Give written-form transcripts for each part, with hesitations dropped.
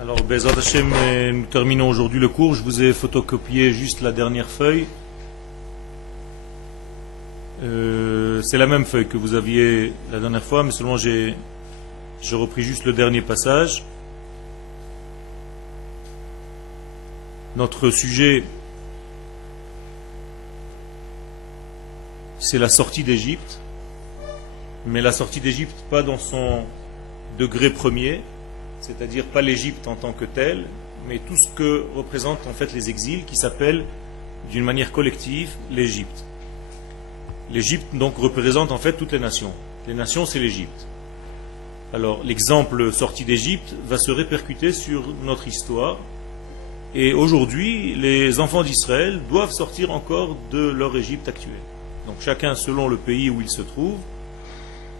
Alors, Bezrat Hashem, nous terminons aujourd'hui le cours. Je vous ai photocopié juste la dernière feuille. C'est la même feuille que vous aviez la dernière fois, mais seulement j'ai repris juste le dernier passage. Notre sujet, c'est la sortie d'Égypte, mais la sortie d'Égypte pas dans son degré premier, c'est-à-dire pas l'Égypte en tant que telle, mais tout ce que représentent en fait les exils qui s'appellent d'une manière collective l'Égypte. L'Égypte donc représente en fait toutes les nations. Les nations, c'est l'Égypte. Alors l'exemple sortie d'Égypte va se répercuter sur notre histoire. Et aujourd'hui, les enfants d'Israël doivent sortir encore de leur Égypte actuelle. Donc chacun selon le pays où il se trouve,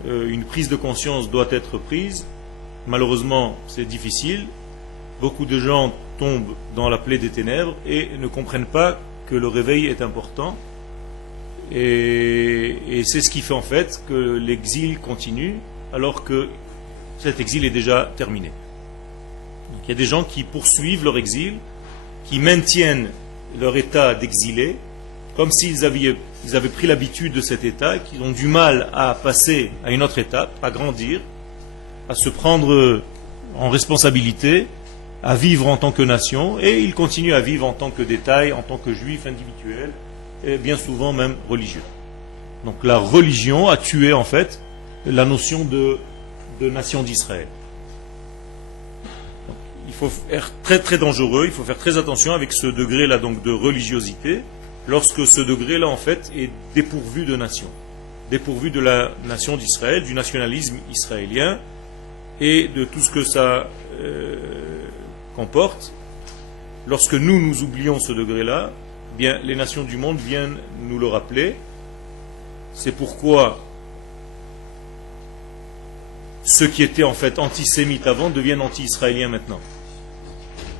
une prise de conscience doit être prise. Malheureusement, c'est difficile. Beaucoup de gens tombent dans la plaie des ténèbres et ne comprennent pas que le réveil est important. Et c'est ce qui fait en fait que l'exil continue alors que cet exil est déjà terminé. Donc, il y a des gens qui poursuivent leur exil, qui maintiennent leur état d'exilé, comme s'ils avaient pris l'habitude de cet état, qu'ils ont du mal à passer à une autre étape, à grandir, à se prendre en responsabilité, à vivre en tant que nation, et ils continuent à vivre en tant que détail, en tant que juifs individuels, et bien souvent même religieux. Donc la religion a tué en fait la notion de nation d'Israël. Donc, il faut être très très dangereux, il faut faire très attention avec ce degré-là donc de religiosité, lorsque ce degré-là en fait est dépourvu de nation, dépourvu de la nation d'Israël, du nationalisme israélien et de tout ce que ça comporte. Lorsque nous oublions ce degré-là, bien, les nations du monde viennent nous le rappeler. C'est pourquoi ceux qui étaient en fait antisémites avant deviennent anti-israéliens maintenant.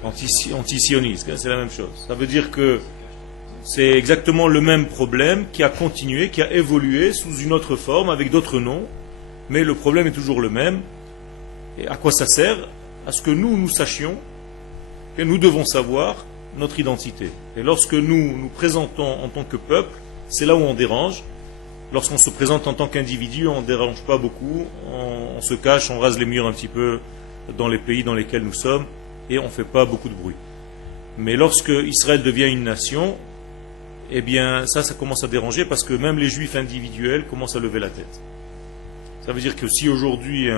Anti-sionistes, c'est la même chose. Ça veut dire que c'est exactement le même problème qui a continué, qui a évolué sous une autre forme, avec d'autres noms, mais le problème est toujours le même. Et à quoi ça sert? À ce que nous sachions que nous devons savoir notre identité. Et lorsque nous nous présentons en tant que peuple, c'est là où on dérange. Lorsqu'on se présente en tant qu'individu, on ne dérange pas beaucoup, on se cache, on rase les murs un petit peu dans les pays dans lesquels nous sommes, et on ne fait pas beaucoup de bruit. Mais lorsque Israël devient une nation, eh bien ça commence à déranger, parce que même les juifs individuels commencent à lever la tête. Ça veut dire que si aujourd'hui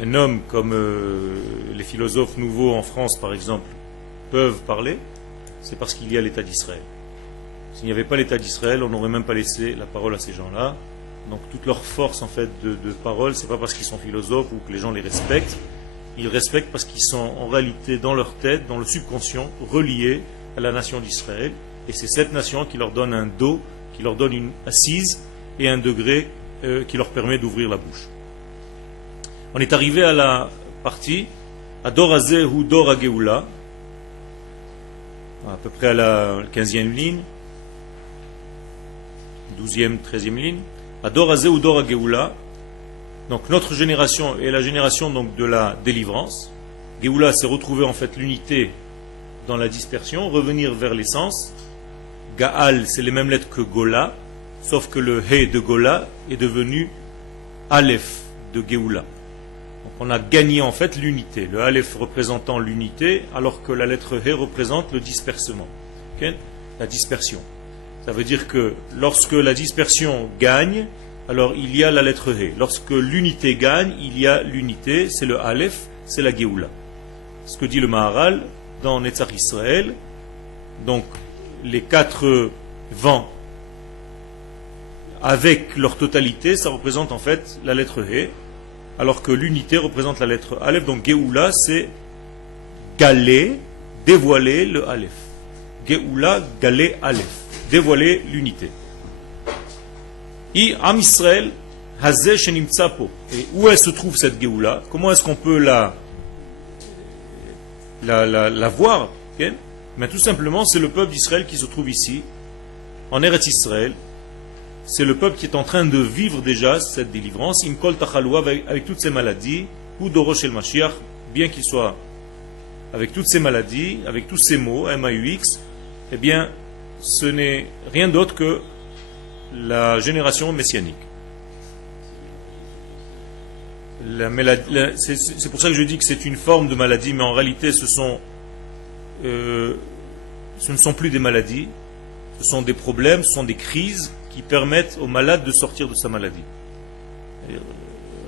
un homme comme les philosophes nouveaux en France, par exemple, peuvent parler, c'est parce qu'il y a l'État d'Israël. S'il n'y avait pas l'État d'Israël, on n'aurait même pas laissé la parole à ces gens-là. Donc toute leur force en fait de parole, c'est pas parce qu'ils sont philosophes ou que les gens les respectent. Ils respectent parce qu'ils sont en réalité dans leur tête, dans le subconscient, reliés à la nation d'Israël. Et c'est cette nation qui leur donne un dos, qui leur donne une assise et un degré qui leur permet d'ouvrir la bouche. On est arrivé à la partie Ador Hazeh Hu Dor HaGeoula, à peu près à la 15e ligne, 12e, 13e ligne. Ador Hazeh Hu Dor HaGeoula. Donc notre génération est la génération donc de la délivrance. Geoula, c'est retrouver en fait l'unité dans la dispersion, revenir vers l'essence. Gaal, c'est les mêmes lettres que Gola, sauf que le He de Gola est devenu Aleph de Geoula. Donc on a gagné en fait l'unité, le Aleph représentant l'unité, alors que la lettre He représente le dispersement, okay? La dispersion. Ça veut dire que lorsque la dispersion gagne, alors il y a la lettre He. Lorsque l'unité gagne, il y a l'unité, c'est le Aleph, c'est la Geoula. Ce que dit le Maharal dans Netzach Israël, donc les 4 vents, avec leur totalité, ça représente en fait la lettre He, alors que l'unité représente la lettre Aleph. Donc Geoula, c'est galer, dévoiler le Aleph. Geoula, galer Aleph, dévoiler l'unité. Et Am Israël, Hazeh Shenimtsa Po. Et où elle se trouve cette Geoula? Comment est-ce qu'on peut la voir? Okay? Mais tout simplement, c'est le peuple d'Israël qui se trouve ici, en Eretz Israël. C'est le peuple qui est en train de vivre déjà cette délivrance, Imkol Tachaloua, avec toutes ces maladies, ou Dorosh el Mashiach, bien qu'il soit avec toutes ces maladies, avec tous ces mots, MAUX, eh bien, ce n'est rien d'autre que la génération messianique. C'est pour ça que je dis que c'est une forme de maladie, mais en réalité ce ne sont plus des maladies, ce sont des problèmes, ce sont des crises qui permettent au malade de sortir de sa maladie.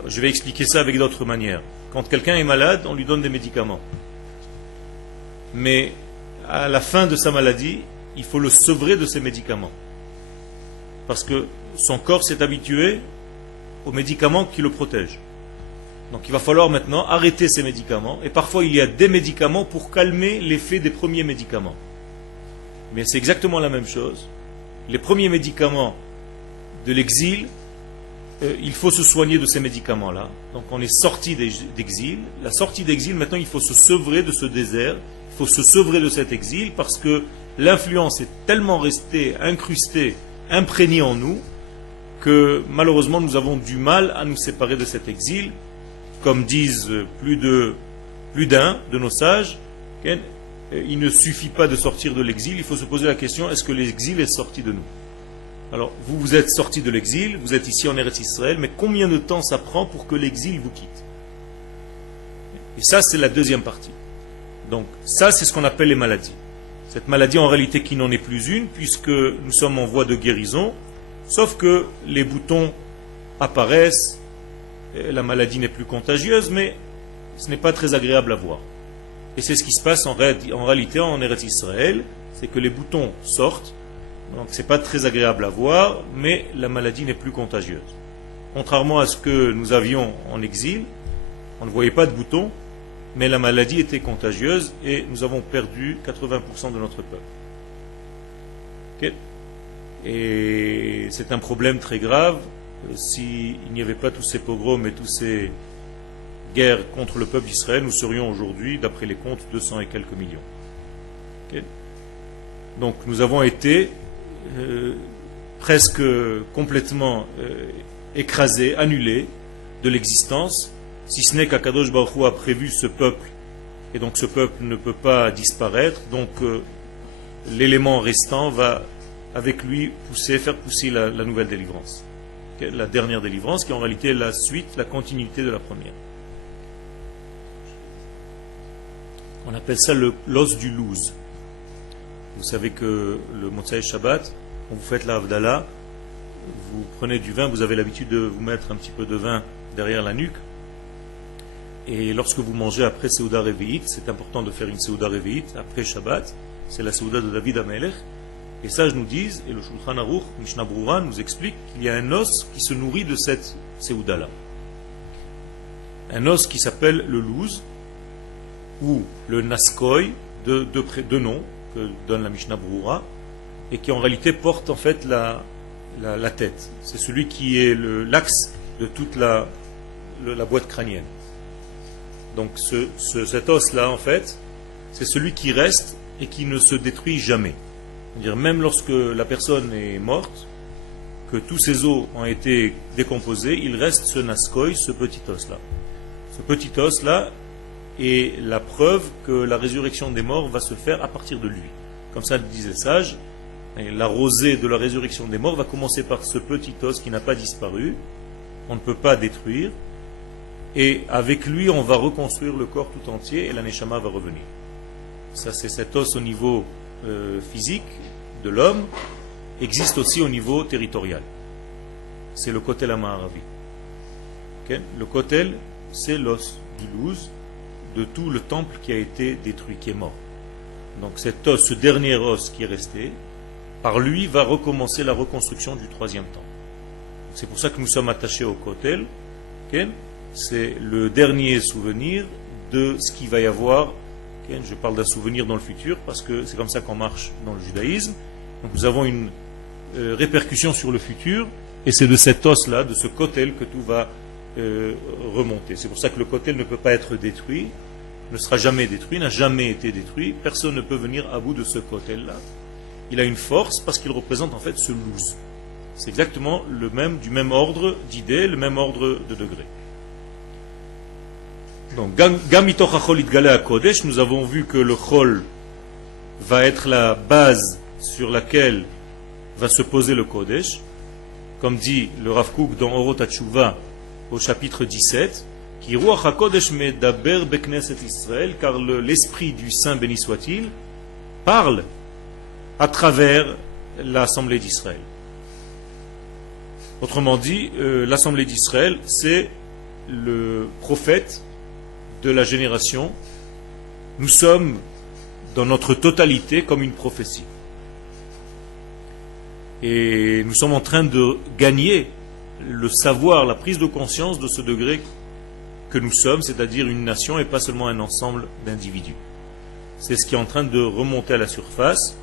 Je vais expliquer ça avec d'autres manières. Quand quelqu'un est malade, on lui donne des médicaments. Mais à la fin de sa maladie, il faut le sevrer de ces médicaments. Parce que son corps s'est habitué aux médicaments qui le protègent. Donc il va falloir maintenant arrêter ces médicaments. Et parfois il y a des médicaments pour calmer l'effet des premiers médicaments. Mais c'est exactement la même chose. Les premiers médicaments de l'exil, il faut se soigner de ces médicaments-là. Donc on est sorti d'exil. La sortie d'exil, maintenant il faut se sevrer de ce désert. Il faut se sevrer de cet exil parce que l'influence est tellement restée, incrustée, imprégnée en nous que malheureusement nous avons du mal à nous séparer de cet exil. Comme disent plus d'un de nos sages, il ne suffit pas de sortir de l'exil, il faut se poser la question, est-ce que l'exil est sorti de nous? Alors, vous êtes sorti de l'exil, vous êtes ici en Eretz Israël, mais combien de temps ça prend pour que l'exil vous quitte? Et ça, c'est la deuxième partie. Donc, ça, c'est ce qu'on appelle les maladies. Cette maladie, en réalité, qui n'en est plus une, puisque nous sommes en voie de guérison, sauf que les boutons apparaissent, la maladie n'est plus contagieuse, mais ce n'est pas très agréable à voir. Et c'est ce qui se passe en réalité en Eretz Israël, c'est que les boutons sortent, donc c'est pas très agréable à voir, mais la maladie n'est plus contagieuse. Contrairement à ce que nous avions en exil, on ne voyait pas de boutons, mais la maladie était contagieuse et nous avons perdu 80% de notre peuple. Okay. Et c'est un problème très grave. S'il n'y avait pas tous ces pogroms et toutes ces guerres contre le peuple d'Israël, nous serions aujourd'hui, d'après les comptes, 200 et quelques millions. Okay. Donc nous avons été presque complètement écrasés, annulés de l'existence, si ce n'est qu'Akadosh Baruch Hu a prévu ce peuple, et donc ce peuple ne peut pas disparaître, donc l'élément restant va avec lui faire pousser la nouvelle délivrance. La dernière délivrance, qui est en réalité la suite, la continuité de la première. On appelle ça l'os du louz. Vous savez que le Motsai Shabbat, quand vous faites la Havdalah, vous prenez du vin, vous avez l'habitude de vous mettre un petit peu de vin derrière la nuque. Et lorsque vous mangez après Seuda Revi'it, c'est important de faire une Seuda Revi'it après Shabbat, c'est la Seuda de David Amelech. Et ça, nous disent, et le Shulchan Aruch, Mishnah Brura, nous explique qu'il y a un os qui se nourrit de cette Seuda-là. Un os qui s'appelle le louz, ou le naskoy, deux noms que donne la Mishnah Brura, et qui en réalité porte en fait la tête. C'est celui qui est l'axe de toute la boîte crânienne. Donc cet os-là, en fait, c'est celui qui reste et qui ne se détruit jamais. C'est-à-dire même lorsque la personne est morte, que tous ses os ont été décomposés, il reste ce naskoy, ce petit os-là. Ce petit os-là est la preuve que la résurrection des morts va se faire à partir de lui. Comme ça le disait le sage, la rosée de la résurrection des morts va commencer par ce petit os qui n'a pas disparu, on ne peut pas détruire, et avec lui on va reconstruire le corps tout entier et la neshama va revenir. Ça, c'est cet os au niveau physique de l'homme, existe aussi au niveau territorial. C'est le kotel Amaharavi. Okay? Le kotel, c'est l'os du louz de tout le temple qui a été détruit, qui est mort. Donc cet os, ce dernier os qui est resté, par lui va recommencer la reconstruction du troisième temple. C'est pour ça que nous sommes attachés au kotel. Okay? C'est le dernier souvenir de ce qu'il va y avoir. Okay? Je parle d'un souvenir dans le futur parce que c'est comme ça qu'on marche dans le judaïsme. Donc nous avons une répercussion sur le futur et c'est de cet os-là, de ce kotel, que tout va remonter. C'est pour ça que le kotel ne peut pas être détruit, ne sera jamais détruit, n'a jamais été détruit. Personne ne peut venir à bout de ce kotel-là. Il a une force parce qu'il représente en fait ce louz. C'est exactement du même ordre d'idées, le même ordre de degrés. Donc, Gam mitoch hachol itgala hakodesh, nous avons vu que le chol va être la base sur laquelle va se poser le kodesh, comme dit le Rav Kook dans Orot HaTshuva au chapitre 17, qui Ruach HaKodesh medaber bekneset Israël, car l'esprit du Saint béni soit-il parle à travers l'Assemblée d'Israël. Autrement dit, l'Assemblée d'Israël, c'est le prophète de la génération. Nous sommes dans notre totalité comme une prophétie. Et nous sommes en train de gagner le savoir, la prise de conscience de ce degré que nous sommes, c'est-à-dire une nation et pas seulement un ensemble d'individus. C'est ce qui est en train de remonter à la surface,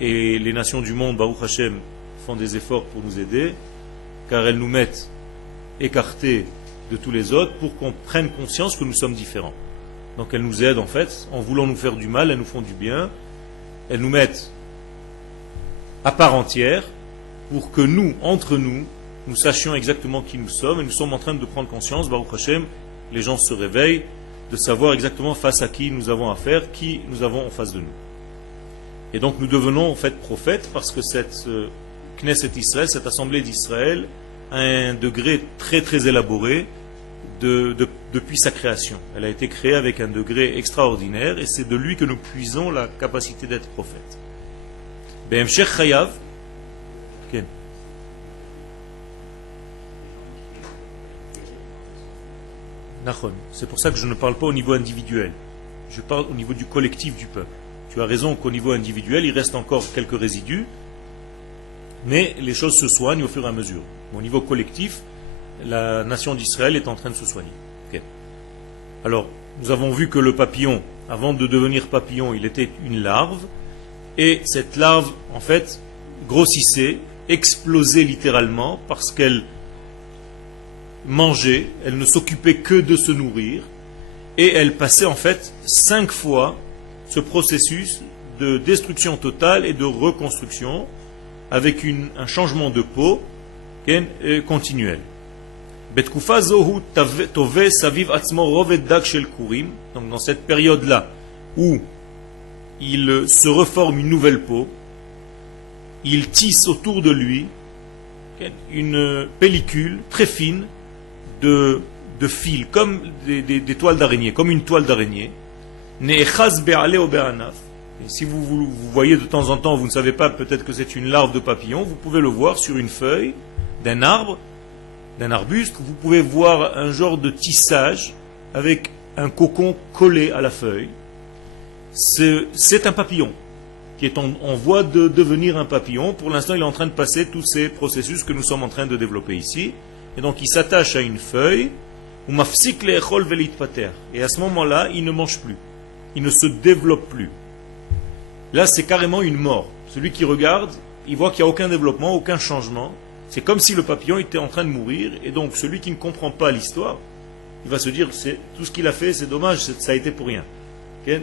et les nations du monde, Baruch Hashem, font des efforts pour nous aider, car elles nous mettent écartés de tous les autres pour qu'on prenne conscience que nous sommes différents. Donc elles nous aident en fait, en voulant nous faire du mal, elles nous font du bien, elles nous mettent à part entière pour que nous, entre nous, nous sachions exactement qui nous sommes, et nous sommes en train de prendre conscience, Baruch Hashem, les gens se réveillent, de savoir exactement face à qui nous avons affaire, qui nous avons en face de nous. Et donc nous devenons en fait prophètes parce que cette Knesset Israël, cette assemblée d'Israël, a un degré très très élaboré depuis sa création. Elle a été créée avec un degré extraordinaire et c'est de lui que nous puisons la capacité d'être prophète. Be'emshech chayav, Ken. C'est pour ça que je ne parle pas au niveau individuel. Je parle au niveau du collectif du peuple. Tu as raison qu'au niveau individuel, il reste encore quelques résidus, mais les choses se soignent au fur et à mesure. Au niveau collectif, la nation d'Israël est en train de se soigner. Okay. Alors, nous avons vu que le papillon, avant de devenir papillon, il était une larve, et cette larve, en fait, grossissait, explosait littéralement, parce qu'elle mangeait, elle ne s'occupait que de se nourrir, et elle passait en fait 5 fois ce processus de destruction totale et de reconstruction avec un changement de peau continuel. Donc dans cette période-là où il se reforme une nouvelle peau, il tisse autour de lui une pellicule très fine de fils, comme des toiles d'araignée, comme une toile d'araignée. Et si vous voyez de temps en temps, vous ne savez pas peut-être que c'est une larve de papillon, vous pouvez le voir sur une feuille d'un arbre, d'un arbuste, vous pouvez voir un genre de tissage avec un cocon collé à la feuille. C'est un papillon qui est en voie de devenir un papillon. Pour l'instant, il est en train de passer tous ces processus que nous sommes en train de développer ici. Et donc, il s'attache à une feuille, et à ce moment-là, il ne mange plus. Il ne se développe plus. Là, c'est carrément une mort. Celui qui regarde, il voit qu'il n'y a aucun développement, aucun changement. C'est comme si le papillon était en train de mourir. Et donc, celui qui ne comprend pas l'histoire, il va se dire, tout ce qu'il a fait, c'est dommage, ça a été pour rien. Okay?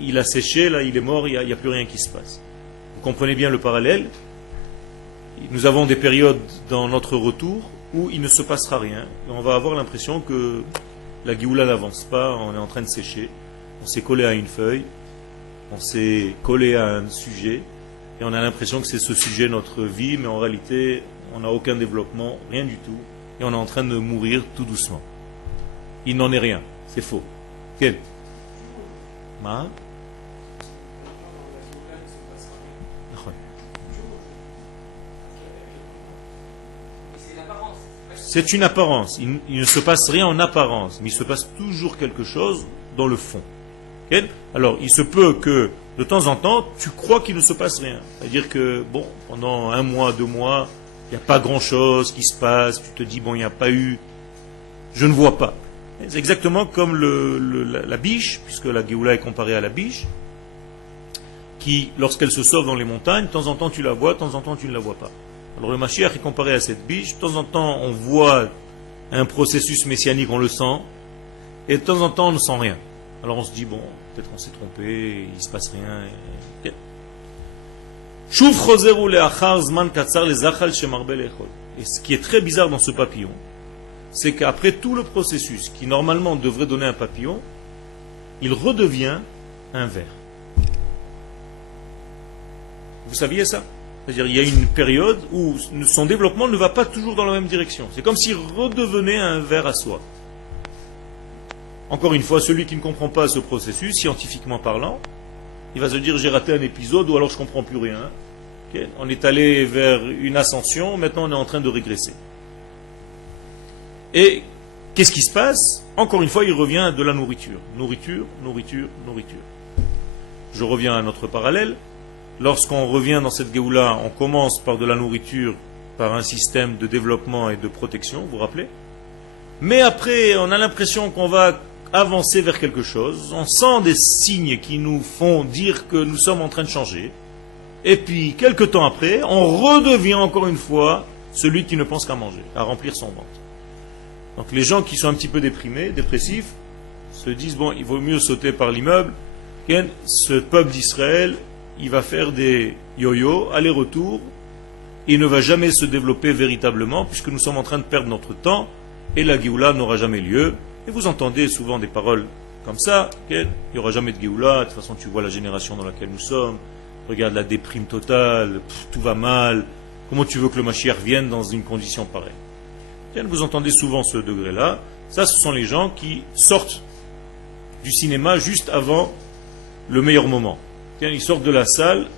Il a séché, là, il est mort, il n'y a plus rien qui se passe. Vous comprenez bien le parallèle? Nous avons des périodes dans notre retour où il ne se passera rien. Et on va avoir l'impression que la Géoula n'avance pas, on est en train de sécher. On s'est collé à une feuille, on s'est collé à un sujet, et on a l'impression que c'est ce sujet notre vie, mais en réalité, on n'a aucun développement, rien du tout, et on est en train de mourir tout doucement. Il n'en est rien, c'est faux. Quel? Ma? C'est une apparence. Il ne se passe rien en apparence, mais il se passe toujours quelque chose dans le fond. Alors, il se peut que, de temps en temps, tu crois qu'il ne se passe rien. C'est-à-dire que, bon, pendant 1 mois, 2 mois, il n'y a pas grand-chose qui se passe. Tu te dis, bon, il n'y a pas eu... Je ne vois pas. C'est exactement comme la biche, puisque la Géoula est comparée à la biche, qui, lorsqu'elle se sauve dans les montagnes, de temps en temps tu la vois, de temps en temps tu ne la vois pas. Alors le Mashiach est comparé à cette biche. De temps en temps, on voit un processus messianique, on le sent, et de temps en temps, on ne sent rien. Alors on se dit, bon, peut-être on s'est trompé, il ne se passe rien. Et ce qui est très bizarre dans ce papillon, c'est qu'après tout le processus qui normalement devrait donner un papillon, il redevient un ver. Vous saviez ça? C'est-à-dire il y a une période où son développement ne va pas toujours dans la même direction. C'est comme s'il redevenait un ver à soi. Encore une fois, celui qui ne comprend pas ce processus, scientifiquement parlant, il va se dire j'ai raté un épisode ou alors je ne comprends plus rien. Okay? On est allé vers une ascension, maintenant on est en train de régresser. Et qu'est-ce qui se passe? Encore une fois, il revient de la nourriture. Nourriture, nourriture, nourriture. Je reviens à notre parallèle. Lorsqu'on revient dans cette Géoula, on commence par de la nourriture, par un système de développement et de protection, vous vous rappelez? Mais après, on a l'impression qu'on va avancer vers quelque chose. On sent des signes qui nous font dire que nous sommes en train de changer. Et puis, quelques temps après, on redevient encore une fois celui qui ne pense qu'à manger, à remplir son ventre. Donc les gens qui sont un petit peu déprimés, dépressifs, se disent, bon, il vaut mieux sauter par l'immeuble. Ce peuple d'Israël, il va faire des yo-yo, aller-retour, il ne va jamais se développer véritablement, puisque nous sommes en train de perdre notre temps, et la Géoula n'aura jamais lieu. Et vous entendez souvent des paroles comme ça, il n'y aura jamais de Géoula, de toute façon tu vois la génération dans laquelle nous sommes, regarde la déprime totale, tout va mal, comment tu veux que le Mashiach vienne dans une condition pareille? Vous entendez souvent ce degré-là. Ça, ce sont les gens qui sortent du cinéma juste avant le meilleur moment. Ils sortent de la salle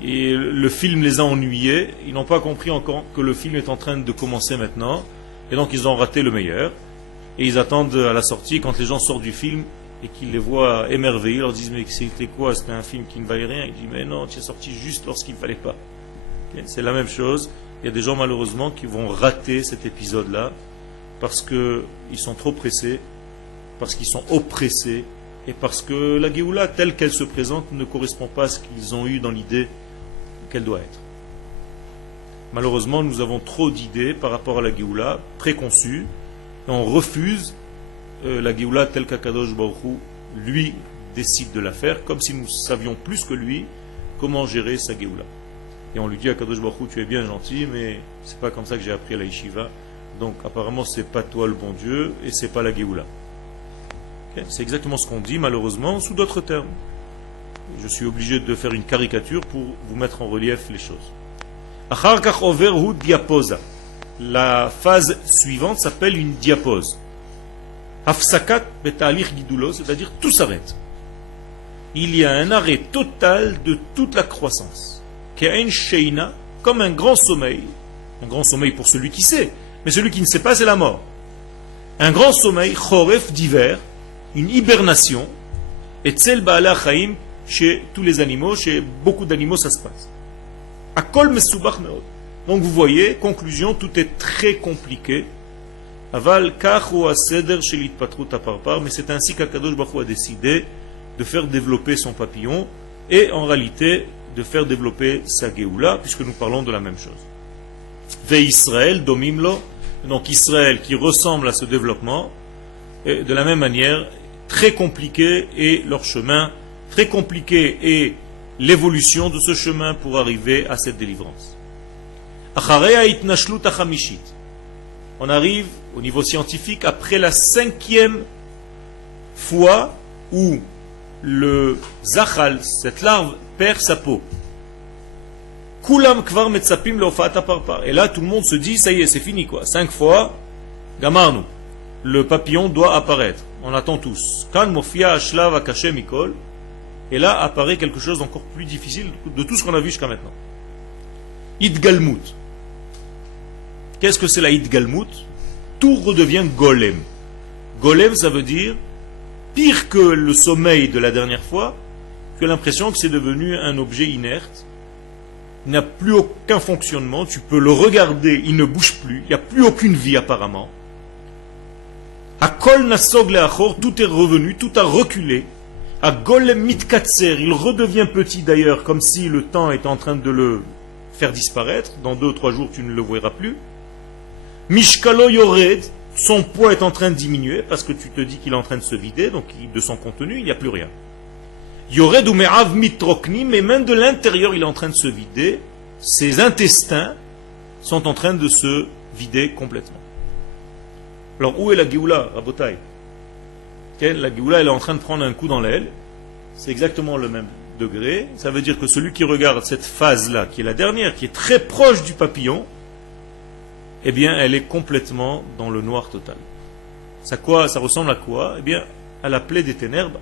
et le film les a ennuyés. Ils n'ont pas compris encore que le film est en train de commencer maintenant. Et donc, ils ont raté le meilleur. Et ils attendent à la sortie, quand les gens sortent du film et qu'ils les voient émerveillés, ils leur disent, mais c'était quoi? C'était un film qui ne valait rien. Ils disent, mais non, tu es sorti juste lorsqu'il ne fallait pas. C'est la même chose. Il y a des gens malheureusement qui vont rater cet épisode-là parce qu'ils sont trop pressés, parce qu'ils sont oppressés et parce que la Géoula telle qu'elle se présente ne correspond pas à ce qu'ils ont eu dans l'idée qu'elle doit être. Malheureusement, nous avons trop d'idées par rapport à la Géoula préconçues et on refuse la Géoula telle qu'Akadosh Baruch Hu, lui, décide de la faire, comme si nous savions plus que lui comment gérer sa Géoula. Et on lui dit à Kadosh Baruch Hu, tu es bien gentil, mais c'est pas comme ça que j'ai appris à la yeshiva. Donc apparemment c'est pas toi le bon Dieu et c'est pas la Géoula. Okay? C'est exactement ce qu'on dit malheureusement sous d'autres termes. Je suis obligé de faire une caricature pour vous mettre en relief les choses. Achar kach over hu diaposa. La phase suivante s'appelle une diapose. Hafsakat betalich gidulo, c'est-à-dire tout s'arrête. Il y a un arrêt total de toute la croissance. Comme un grand sommeil pour celui qui sait, mais celui qui ne sait pas, c'est la mort. Un grand sommeil, choref d'hiver, une hibernation, et tsel ba'ala chaim, chez tous les animaux, chez beaucoup d'animaux, ça se passe. Akol mesubach meod. Donc vous voyez, conclusion, tout est très compliqué. Aval kach hu aseder shel hitpatrut aparpar, mais c'est ainsi qu'Akadosh Baruch Hu a décidé de faire développer son papillon, et en réalité, de faire développer sa Géoula, puisque nous parlons de la même chose. Ve Israël domimlo, donc Israël qui ressemble à ce développement, et de la même manière, très compliqué est leur chemin, très compliqué est l'évolution de ce chemin pour arriver à cette délivrance. Acharei itnashlut achamishit. On arrive au niveau scientifique après la 5e fois où le zachal, cette larve, perd sa peau. Kulam kvar metzapim leofat aparpar. Et là, tout le monde se dit, ça y est, c'est fini, quoi. 5 fois, gamarnu. Le papillon doit apparaître. On attend tous. Kan mofia ashlav akaché mikol. Et là, apparaît quelque chose d'encore plus difficile de tout ce qu'on a vu jusqu'à maintenant. Idgalmut. Qu'est-ce que c'est la Idgalmut? Tout redevient golem. Golem, ça veut dire, pire que le sommeil de la dernière fois, tu as l'impression que c'est devenu un objet inerte. Il n'a plus aucun fonctionnement. Tu peux le regarder, il ne bouge plus. Il n'y a plus aucune vie apparemment. Akol nasog leachor, tout est revenu, tout a reculé. A golem mitkatser, il redevient petit d'ailleurs, comme si le temps est en train de le faire disparaître. Dans 2 ou 3 jours, tu ne le verras plus. Mishkalo yored, son poids est en train de diminuer, parce que tu te dis qu'il est en train de se vider, donc de son contenu, il n'y a plus rien. Yored ou me'av mitrokni, mais même de l'intérieur, il est en train de se vider. Ses intestins sont en train de se vider complètement. Alors où est la Géoula, Rabotai? La Géoula, elle est en train de prendre un coup dans l'aile. C'est exactement le même degré. Ça veut dire que celui qui regarde cette phase-là, qui est la dernière, qui est très proche du papillon, eh bien, elle est complètement dans le noir total. Ça ressemble à quoi? Eh bien, à la plaie des ténèbres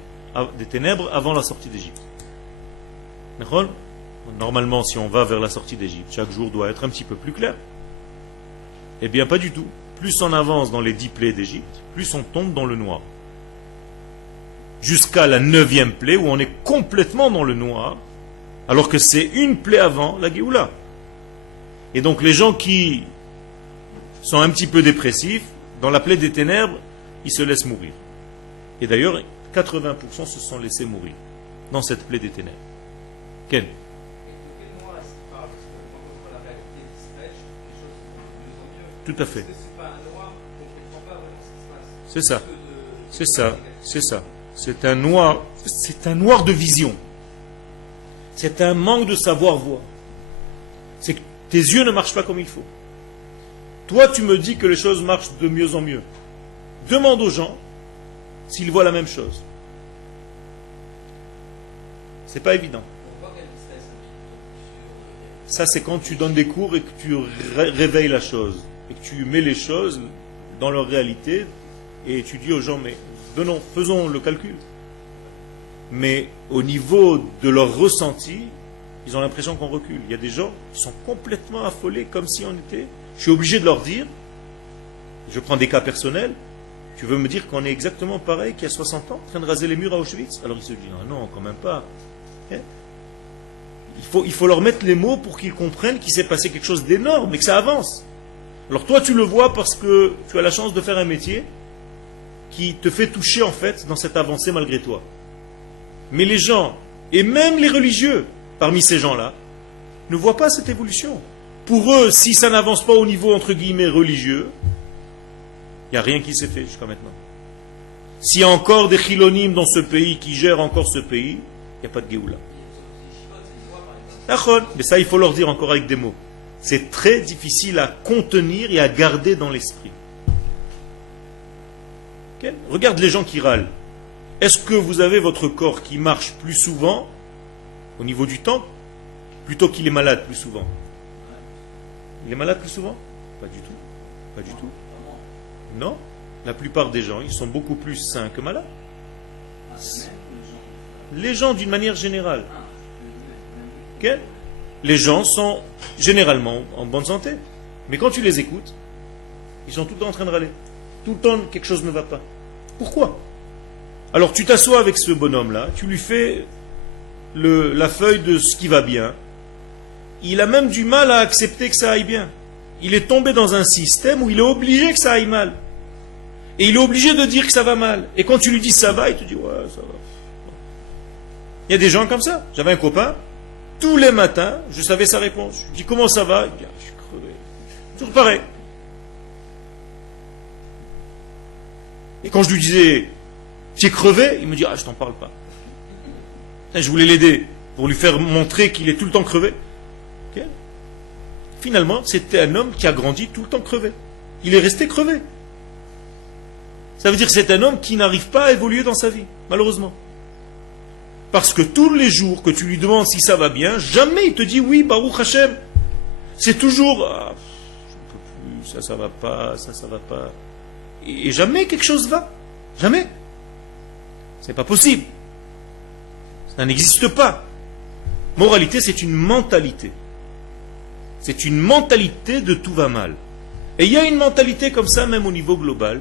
avant la sortie d'Égypte. Normalement, si on va vers la sortie d'Égypte, chaque jour doit être un petit peu plus clair. Eh bien, pas du tout. Plus on avance dans les 10 plaies d'Égypte, plus on tombe dans le noir. Jusqu'à la 9e plaie où on est complètement dans le noir, alors que c'est une plaie avant la Géoula. Et donc les gens qui sont un petit peu dépressifs, dans la plaie des ténèbres, ils se laissent mourir. Et d'ailleurs, 80% se sont laissés mourir dans cette plaie des ténèbres. Ken? Tout à fait. C'est ça. C'est ça. C'est ça. C'est un noir de vision. C'est un manque de savoir voir. C'est que tes yeux ne marchent pas comme il faut. Toi, tu me dis que les choses marchent de mieux en mieux. Demande aux gens s'ils voient la même chose. C'est pas évident. Ça, c'est quand tu donnes des cours et que tu réveilles la chose. Et que tu mets les choses dans leur réalité et tu dis aux gens, mais venons, faisons le calcul. Mais au niveau de leur ressenti, ils ont l'impression qu'on recule. Il y a des gens qui sont complètement affolés, comme si on était... Je suis obligé de leur dire, je prends des cas personnels, tu veux me dire qu'on est exactement pareil qu'il y a 60 ans, en train de raser les murs à Auschwitz? Alors ils se disent, non, quand même pas. Il faut leur mettre les mots pour qu'ils comprennent qu'il s'est passé quelque chose d'énorme et que ça avance. Alors toi tu le vois parce que tu as la chance de faire un métier qui te fait toucher en fait dans cette avancée malgré toi. Mais les gens, et même les religieux parmi ces gens-là, ne voient pas cette évolution. Pour eux, si ça n'avance pas au niveau entre guillemets religieux, il n'y a rien qui s'est fait jusqu'à maintenant. S'il y a encore des chilonimes dans ce pays qui gèrent encore ce pays, il n'y a pas de Géoula. Mais ça, il faut leur dire encore avec des mots. C'est très difficile à contenir et à garder dans l'esprit. Okay? Regarde les gens qui râlent. Est-ce que vous avez votre corps qui marche plus souvent au niveau du temps, plutôt qu'il est malade plus souvent? Il est malade plus souvent? Pas du tout. Pas du tout. Non. La plupart des gens, ils sont beaucoup plus sains que malades. Les gens d'une manière générale. Okay? Les gens sont généralement en bonne santé. Mais quand tu les écoutes, ils sont tout le temps en train de râler. Tout le temps, quelque chose ne va pas. Pourquoi? Alors tu t'assois avec ce bonhomme-là, tu lui fais la feuille de ce qui va bien. Il a même du mal à accepter que ça aille bien. Il est tombé dans un système où il est obligé que ça aille mal. Et il est obligé de dire que ça va mal. Et quand tu lui dis ça va, il te dit ouais, ça va. Il y a des gens comme ça. J'avais un copain, tous les matins, je savais sa réponse. Je lui dis comment ça va? Il dit je suis crevé. Toujours pareil. Et quand je lui disais tu es crevé, il me dit je t'en parle pas. Je voulais l'aider pour lui faire montrer qu'il est tout le temps crevé. Okay. Finalement, c'était un homme qui a grandi tout le temps crevé. Il est resté crevé. Ça veut dire que c'est un homme qui n'arrive pas à évoluer dans sa vie, malheureusement. Parce que tous les jours que tu lui demandes si ça va bien, jamais il te dit oui, Baruch Hashem. C'est toujours je ne peux plus, ça va pas, ça va pas. Et jamais quelque chose va. Jamais. C'est pas possible. Ça n'existe pas. Moralité, c'est une mentalité. C'est une mentalité de tout va mal. Et il y a une mentalité comme ça, même au niveau global,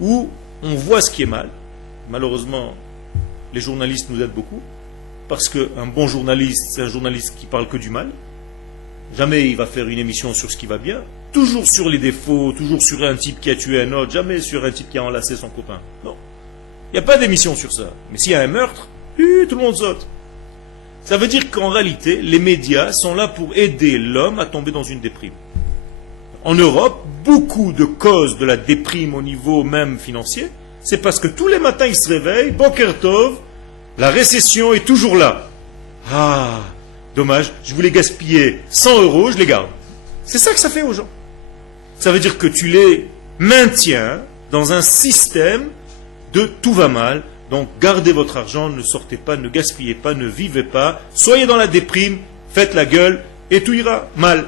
où on voit ce qui est mal. Malheureusement, les journalistes nous aident beaucoup, parce qu'un bon journaliste, c'est un journaliste qui parle que du mal. Jamais il va faire une émission sur ce qui va bien. Toujours sur les défauts, toujours sur un type qui a tué un autre, jamais sur un type qui a enlacé son copain. Non. Il n'y a pas d'émission sur ça. Mais s'il y a un meurtre, tout le monde saute. Ça veut dire qu'en réalité, les médias sont là pour aider l'homme à tomber dans une déprime. En Europe, beaucoup de causes de la déprime au niveau même financier, c'est parce que tous les matins ils se réveillent, Boker Tov, la récession est toujours là. Ah, dommage, je voulais gaspiller 100 €, je les garde. C'est ça que ça fait aux gens. Ça veut dire que tu les maintient dans un système de tout va mal. Donc gardez votre argent, ne sortez pas, ne gaspillez pas, ne vivez pas, soyez dans la déprime, faites la gueule et tout ira mal.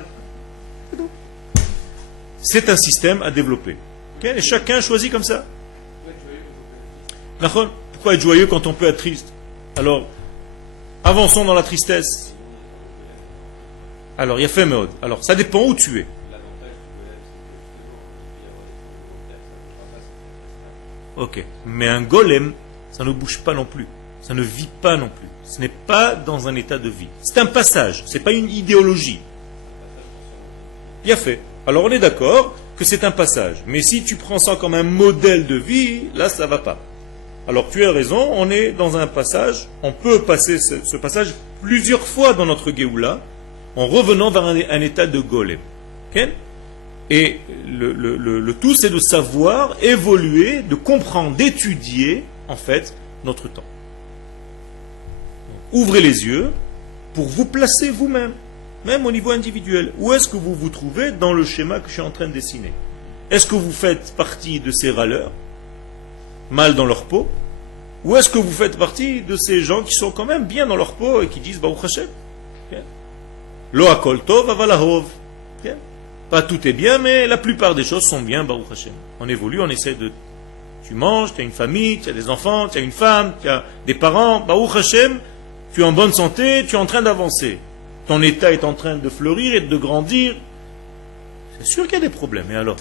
C'est un système à développer. Okay? Et chacun choisit comme ça. Pourquoi être joyeux quand on peut être triste? Alors, avançons dans la tristesse. Alors, il y a fait mode. Alors, ça dépend où tu es. Ok. Mais un golem, ça ne bouge pas non plus. Ça ne vit pas non plus. Ce n'est pas dans un état de vie. C'est un passage. Ce n'est pas une idéologie. Il y a fait. Alors, on est d'accord que c'est un passage. Mais si tu prends ça comme un modèle de vie, là, ça ne va pas. Alors, tu as raison. On est dans un passage. On peut passer ce passage plusieurs fois dans notre Géoula en revenant vers un état de golem. Okay? Et le tout, c'est de savoir évoluer, de comprendre, d'étudier, en fait, notre temps. Donc, ouvrez les yeux pour vous placer vous-même, même au niveau individuel. Où est-ce que vous vous trouvez dans le schéma que je suis en train de dessiner? Est-ce que vous faites partie de ces râleurs, mal dans leur peau, ou est-ce que vous faites partie de ces gens qui sont quand même bien dans leur peau et qui disent Baruch Hashem? Lo hakol tov aval ahov. Pas tout est bien, mais la plupart des choses sont bien, Baruch Hashem. On évolue, on essaie de... Tu manges, tu as une famille, tu as des enfants, tu as une femme, tu as des parents, Baruch Hashem, tu es en bonne santé, tu es en train d'avancer. Ton état est en train de fleurir et de grandir. C'est sûr qu'il y a des problèmes, et alors?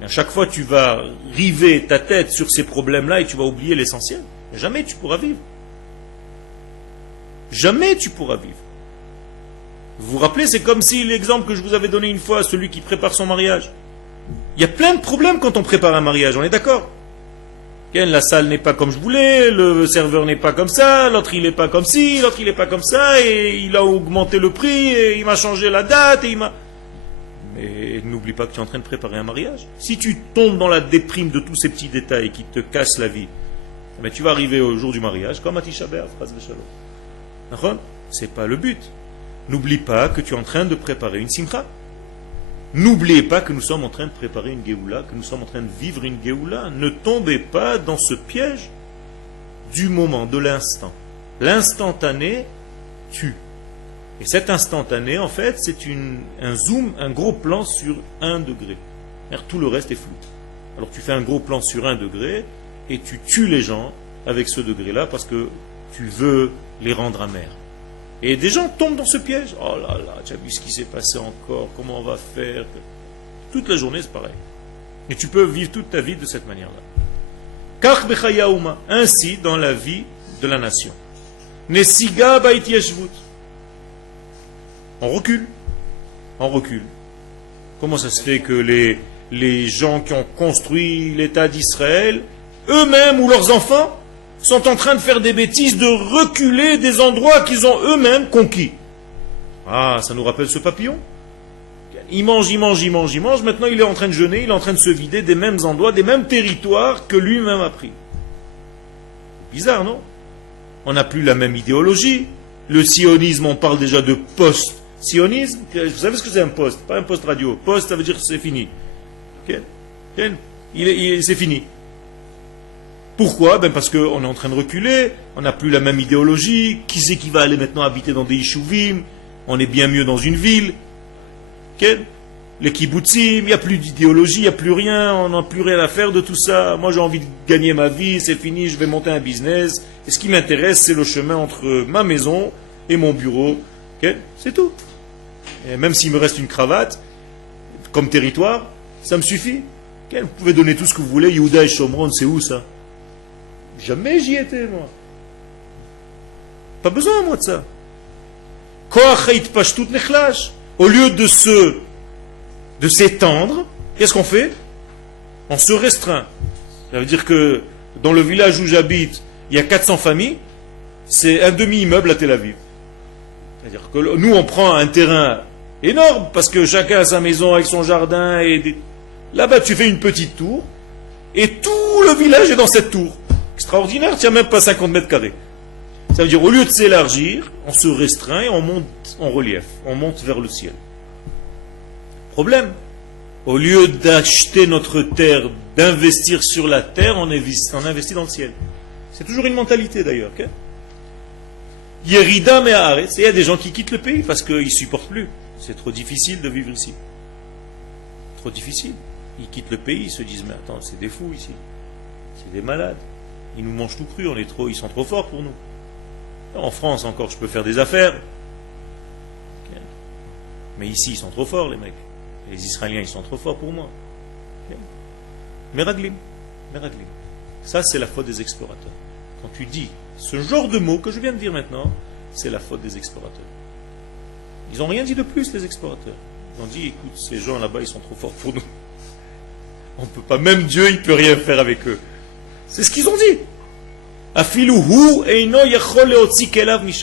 Et à chaque fois, tu vas river ta tête sur ces problèmes-là et tu vas oublier l'essentiel. Jamais tu pourras vivre. Jamais tu pourras vivre. Vous vous rappelez, c'est comme si l'exemple que je vous avais donné une fois, celui qui prépare son mariage. Il y a plein de problèmes quand on prépare un mariage, on est d'accord? La salle n'est pas comme je voulais, le serveur n'est pas comme ça, l'autre il n'est pas comme ci, l'autre il n'est pas comme ça, et il a augmenté le prix, et il m'a changé la date, et il m'a... Mais n'oublie pas que tu es en train de préparer un mariage. Si tu tombes dans la déprime de tous ces petits détails qui te cassent la vie, mais tu vas arriver au jour du mariage comme à Tisha B'Av, phrase de shalom. C'est pas le but. N'oublie pas que tu es en train de préparer une simcha. N'oubliez pas que nous sommes en train de préparer une Géoula, que nous sommes en train de vivre une Géoula. Ne tombez pas dans ce piège du moment, de l'instant. L'instantané tue. Et cet instantané, en fait, c'est un zoom, un gros plan sur 1 degré. Tout le reste est flou. Alors tu fais un gros plan sur 1 degré et tu tues les gens avec ce degré-là parce que tu veux les rendre amers. Et des gens tombent dans ce piège. Oh là là, tu as vu ce qui s'est passé encore, comment on va faire? Toute la journée, c'est pareil. Et tu peux vivre toute ta vie de cette manière-là. Kach bechayaouma, ainsi dans la vie de la nation. Nesiga bait yeshvut. On recule. On recule. Comment ça se fait que les gens qui ont construit l'État d'Israël, eux-mêmes ou leurs enfants, sont en train de faire des bêtises, de reculer des endroits qu'ils ont eux-mêmes conquis? Ah, ça nous rappelle ce papillon. Il mange, maintenant il est en train de jeûner, il est en train de se vider des mêmes endroits, des mêmes territoires que lui-même a pris. Bizarre, non? On n'a plus la même idéologie. Le sionisme, on parle déjà de post-sionisme. Vous savez ce que c'est un post? Pas un post radio. Post, ça veut dire que c'est fini. Okay? C'est fini. Pourquoi? Parce qu'on est en train de reculer, on n'a plus la même idéologie. Qui c'est qui va aller maintenant habiter dans des yishuvim? On est bien mieux dans une ville. Okay? Les kibbutzim, il n'y a plus d'idéologie, il n'y a plus rien, on n'a plus rien à faire de tout ça. Moi j'ai envie de gagner ma vie, c'est fini, je vais monter un business. Et ce qui m'intéresse, c'est le chemin entre ma maison et mon bureau. Okay? C'est tout. Et même s'il me reste une cravate, comme territoire, ça me suffit. Okay? Vous pouvez donner tout ce que vous voulez. Yehuda et Shomron, c'est où ça? Jamais j'y étais, moi. Pas besoin, moi, de ça. Au lieu de s'étendre, qu'est-ce qu'on fait? On se restreint. Ça veut dire que dans le village où j'habite, il y a 400 familles, c'est un demi-immeuble à Tel Aviv. C'est-à-dire que nous, on prend un terrain énorme, parce que chacun a sa maison avec son jardin, et là-bas, tu fais une petite tour, et tout le village est dans cette tour. Extraordinaire, tu n'as même pas 50 mètres carrés. Ça veut dire, au lieu de s'élargir, on se restreint et on monte en relief, on monte vers le ciel. Problème. Au lieu d'acheter notre terre, d'investir sur la terre, on investit dans le ciel. C'est toujours une mentalité d'ailleurs. Okay? Yerida me'aretz. Et il y a des gens qui quittent le pays parce qu'ils ne supportent plus. C'est trop difficile de vivre ici. Trop difficile. Ils quittent le pays, ils se disent, mais attends, c'est des fous ici. C'est des malades. Ils nous mangent tout cru, ils sont trop forts pour nous. En France encore, je peux faire des affaires. Okay. Mais ici, ils sont trop forts, les mecs. Les Israéliens, ils sont trop forts pour moi. Okay. Meraglim. Meraglim. Ça, c'est la faute des explorateurs. Quand tu dis ce genre de mots que je viens de dire maintenant, c'est la faute des explorateurs. Ils n'ont rien dit de plus, les explorateurs. Ils ont dit, écoute, ces gens là-bas, ils sont trop forts pour nous. On ne peut pas, même Dieu, il ne peut rien faire avec eux. C'est ce qu'ils ont dit.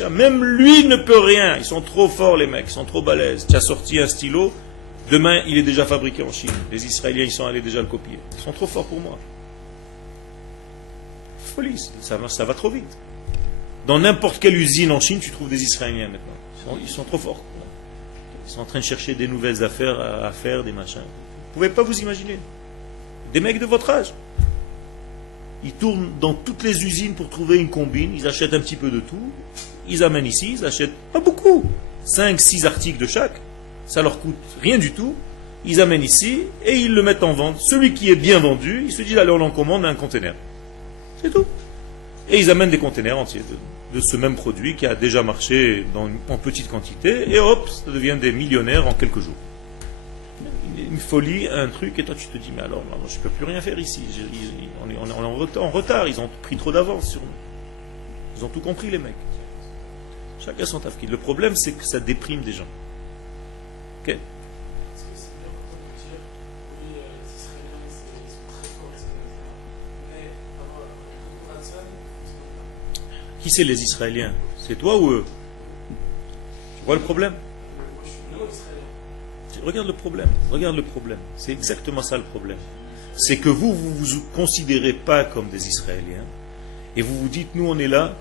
Même lui ne peut rien. Ils sont trop forts, les mecs, ils sont trop balèzes. Tu as sorti un stylo, demain, il est déjà fabriqué en Chine. Les Israéliens, ils sont allés déjà le copier. Ils sont trop forts pour moi. Folie, ça va trop vite. Dans n'importe quelle usine en Chine, tu trouves des Israéliens maintenant. Ils sont trop forts. Ils sont en train de chercher des nouvelles affaires à faire, des machins. Vous ne pouvez pas vous imaginer. Des mecs de votre âge. Ils tournent dans toutes les usines pour trouver une combine. Ils achètent un petit peu de tout. Ils amènent ici. Ils achètent pas beaucoup. 5, 6 articles de chaque. Ça leur coûte rien du tout. Ils amènent ici et ils le mettent en vente. Celui qui est bien vendu, il se dit allez, on en commande un conteneur. C'est tout. Et ils amènent des conteneurs entiers de ce même produit qui a déjà marché en petite quantité. Et hop, ça devient des millionnaires en quelques jours. Une folie, un truc, et toi tu te dis mais alors moi, je ne peux plus rien faire ici, on est en retard, ils ont pris trop d'avance sur nous, ils ont tout compris les mecs, chacun son tafkid. Le problème c'est que ça déprime des gens. Ok. Qui c'est les Israéliens? C'est toi ou eux? Tu vois le problème? Regarde le problème. C'est exactement ça le problème. C'est que vous vous considérez pas comme des Israéliens et vous vous dites, nous on est là,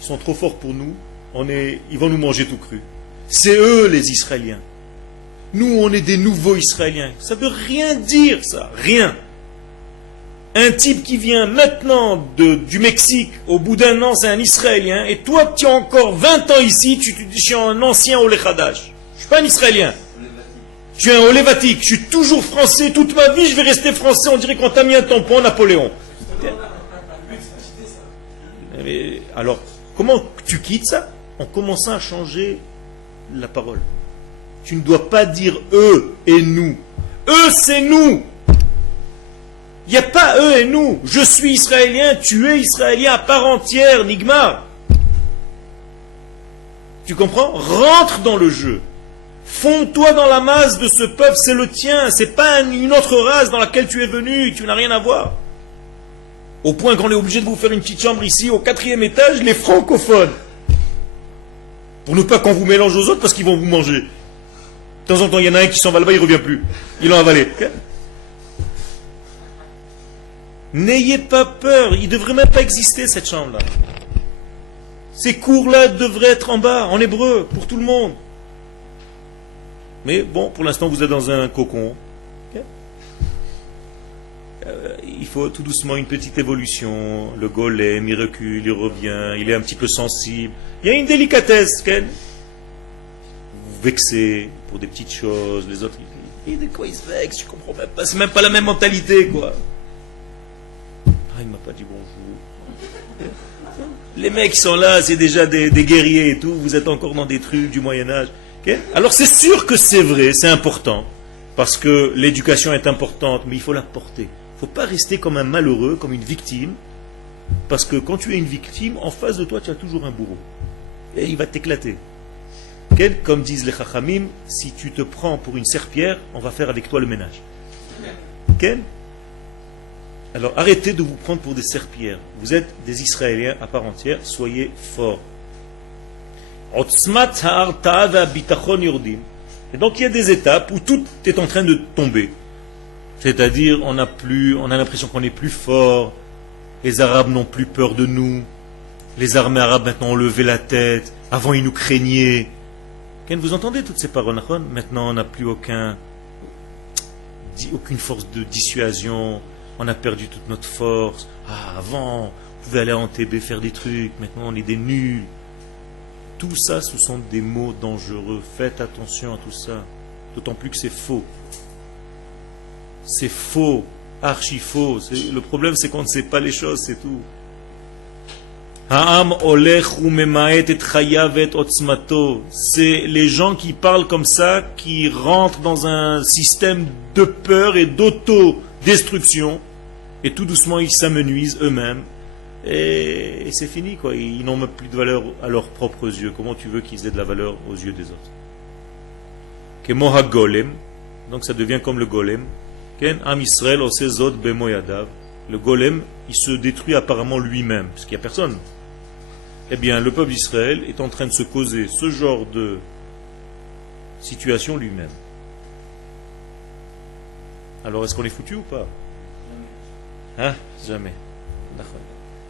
ils sont trop forts pour nous, ils vont nous manger tout cru. C'est eux les Israéliens. Nous on est des nouveaux Israéliens. Ça veut rien dire ça, rien. Un type qui vient maintenant du Mexique, au bout d'un an c'est un Israélien, et toi tu as encore 20 ans ici, tu te dis je suis un ancien Olé Khadash. Je suis pas un Israélien. Je suis un Olévatique, je suis toujours français, toute ma vie je vais rester français, on dirait qu'on t'a mis un tampon Napoléon. Mais, alors, comment tu quittes ça? En commençant à changer la parole. Tu ne dois pas dire eux et nous. Eux c'est nous. Il n'y a pas eux et nous. Je suis israélien, tu es israélien à part entière, Nigma. Tu comprends? Rentre dans le jeu. Fonds-toi dans la masse de ce peuple, c'est le tien, c'est pas une autre race dans laquelle tu es venu, tu n'as rien à voir. Au point qu'on est obligé de vous faire une petite chambre ici, au 4e étage, les francophones. Pour ne pas qu'on vous mélange aux autres parce qu'ils vont vous manger. De temps en temps, il y en a un qui s'en va là-bas, il ne revient plus. Ils l'ont avalé. Okay? N'ayez pas peur, il ne devrait même pas exister cette chambre-là. Ces cours-là devraient être en bas, en hébreu, pour tout le monde. Mais bon, pour l'instant, vous êtes dans un cocon. Okay. Il faut tout doucement une petite évolution. Le golem, il recule, il revient, il est un petit peu sensible. Il y a une délicatesse. Okay. Vous vexez pour des petites choses. Les autres, de quoi ils se vexent? Je comprends même pas. C'est même pas la même mentalité, quoi. Ah, il m'a pas dit bonjour. Les mecs qui sont là, c'est déjà des guerriers et tout. Vous êtes encore dans des trucs du Moyen-Âge. Okay. Alors c'est sûr que c'est vrai, c'est important, parce que l'éducation est importante, mais il faut la porter. Il ne faut pas rester comme un malheureux, comme une victime, parce que quand tu es une victime, en face de toi, tu as toujours un bourreau. Et il va t'éclater. Okay. Comme disent les Chachamim, si tu te prends pour une serpillière, on va faire avec toi le ménage. Okay. Alors arrêtez de vous prendre pour des serpillères. Vous êtes des Israéliens à part entière, soyez forts. Et donc il y a des étapes où tout est en train de tomber. C'est-à-dire on a l'impression qu'on est plus fort, les Arabes n'ont plus peur de nous, les armées arabes maintenant ont levé la tête, avant ils nous craignaient. Vous entendez toutes ces paroles? Maintenant on n'a plus aucun aucune force de dissuasion, on a perdu toute notre force. Ah, avant, on pouvait aller en TB faire des trucs, maintenant on est des nuls. Tout ça, ce sont des mots dangereux. Faites attention à tout ça. D'autant plus que c'est faux. C'est faux, archi faux. Le problème, c'est qu'on ne sait pas les choses, c'est tout. C'est les gens qui parlent comme ça, qui rentrent dans un système de peur et d'auto-destruction, et tout doucement ils s'amenuisent eux-mêmes, et c'est fini, quoi. Ils n'ont même plus de valeur à leurs propres yeux. Comment tu veux qu'ils aient de la valeur aux yeux des autres? Kemoha golem, donc ça devient comme le golem. Ken Am Israël osezot bemoyadav. Le golem, il se détruit apparemment lui-même, parce qu'il n'y a personne. Eh bien, le peuple d'Israël est en train de se causer ce genre de situation lui-même. Alors, est-ce qu'on est foutu ou pas? Hein? Jamais.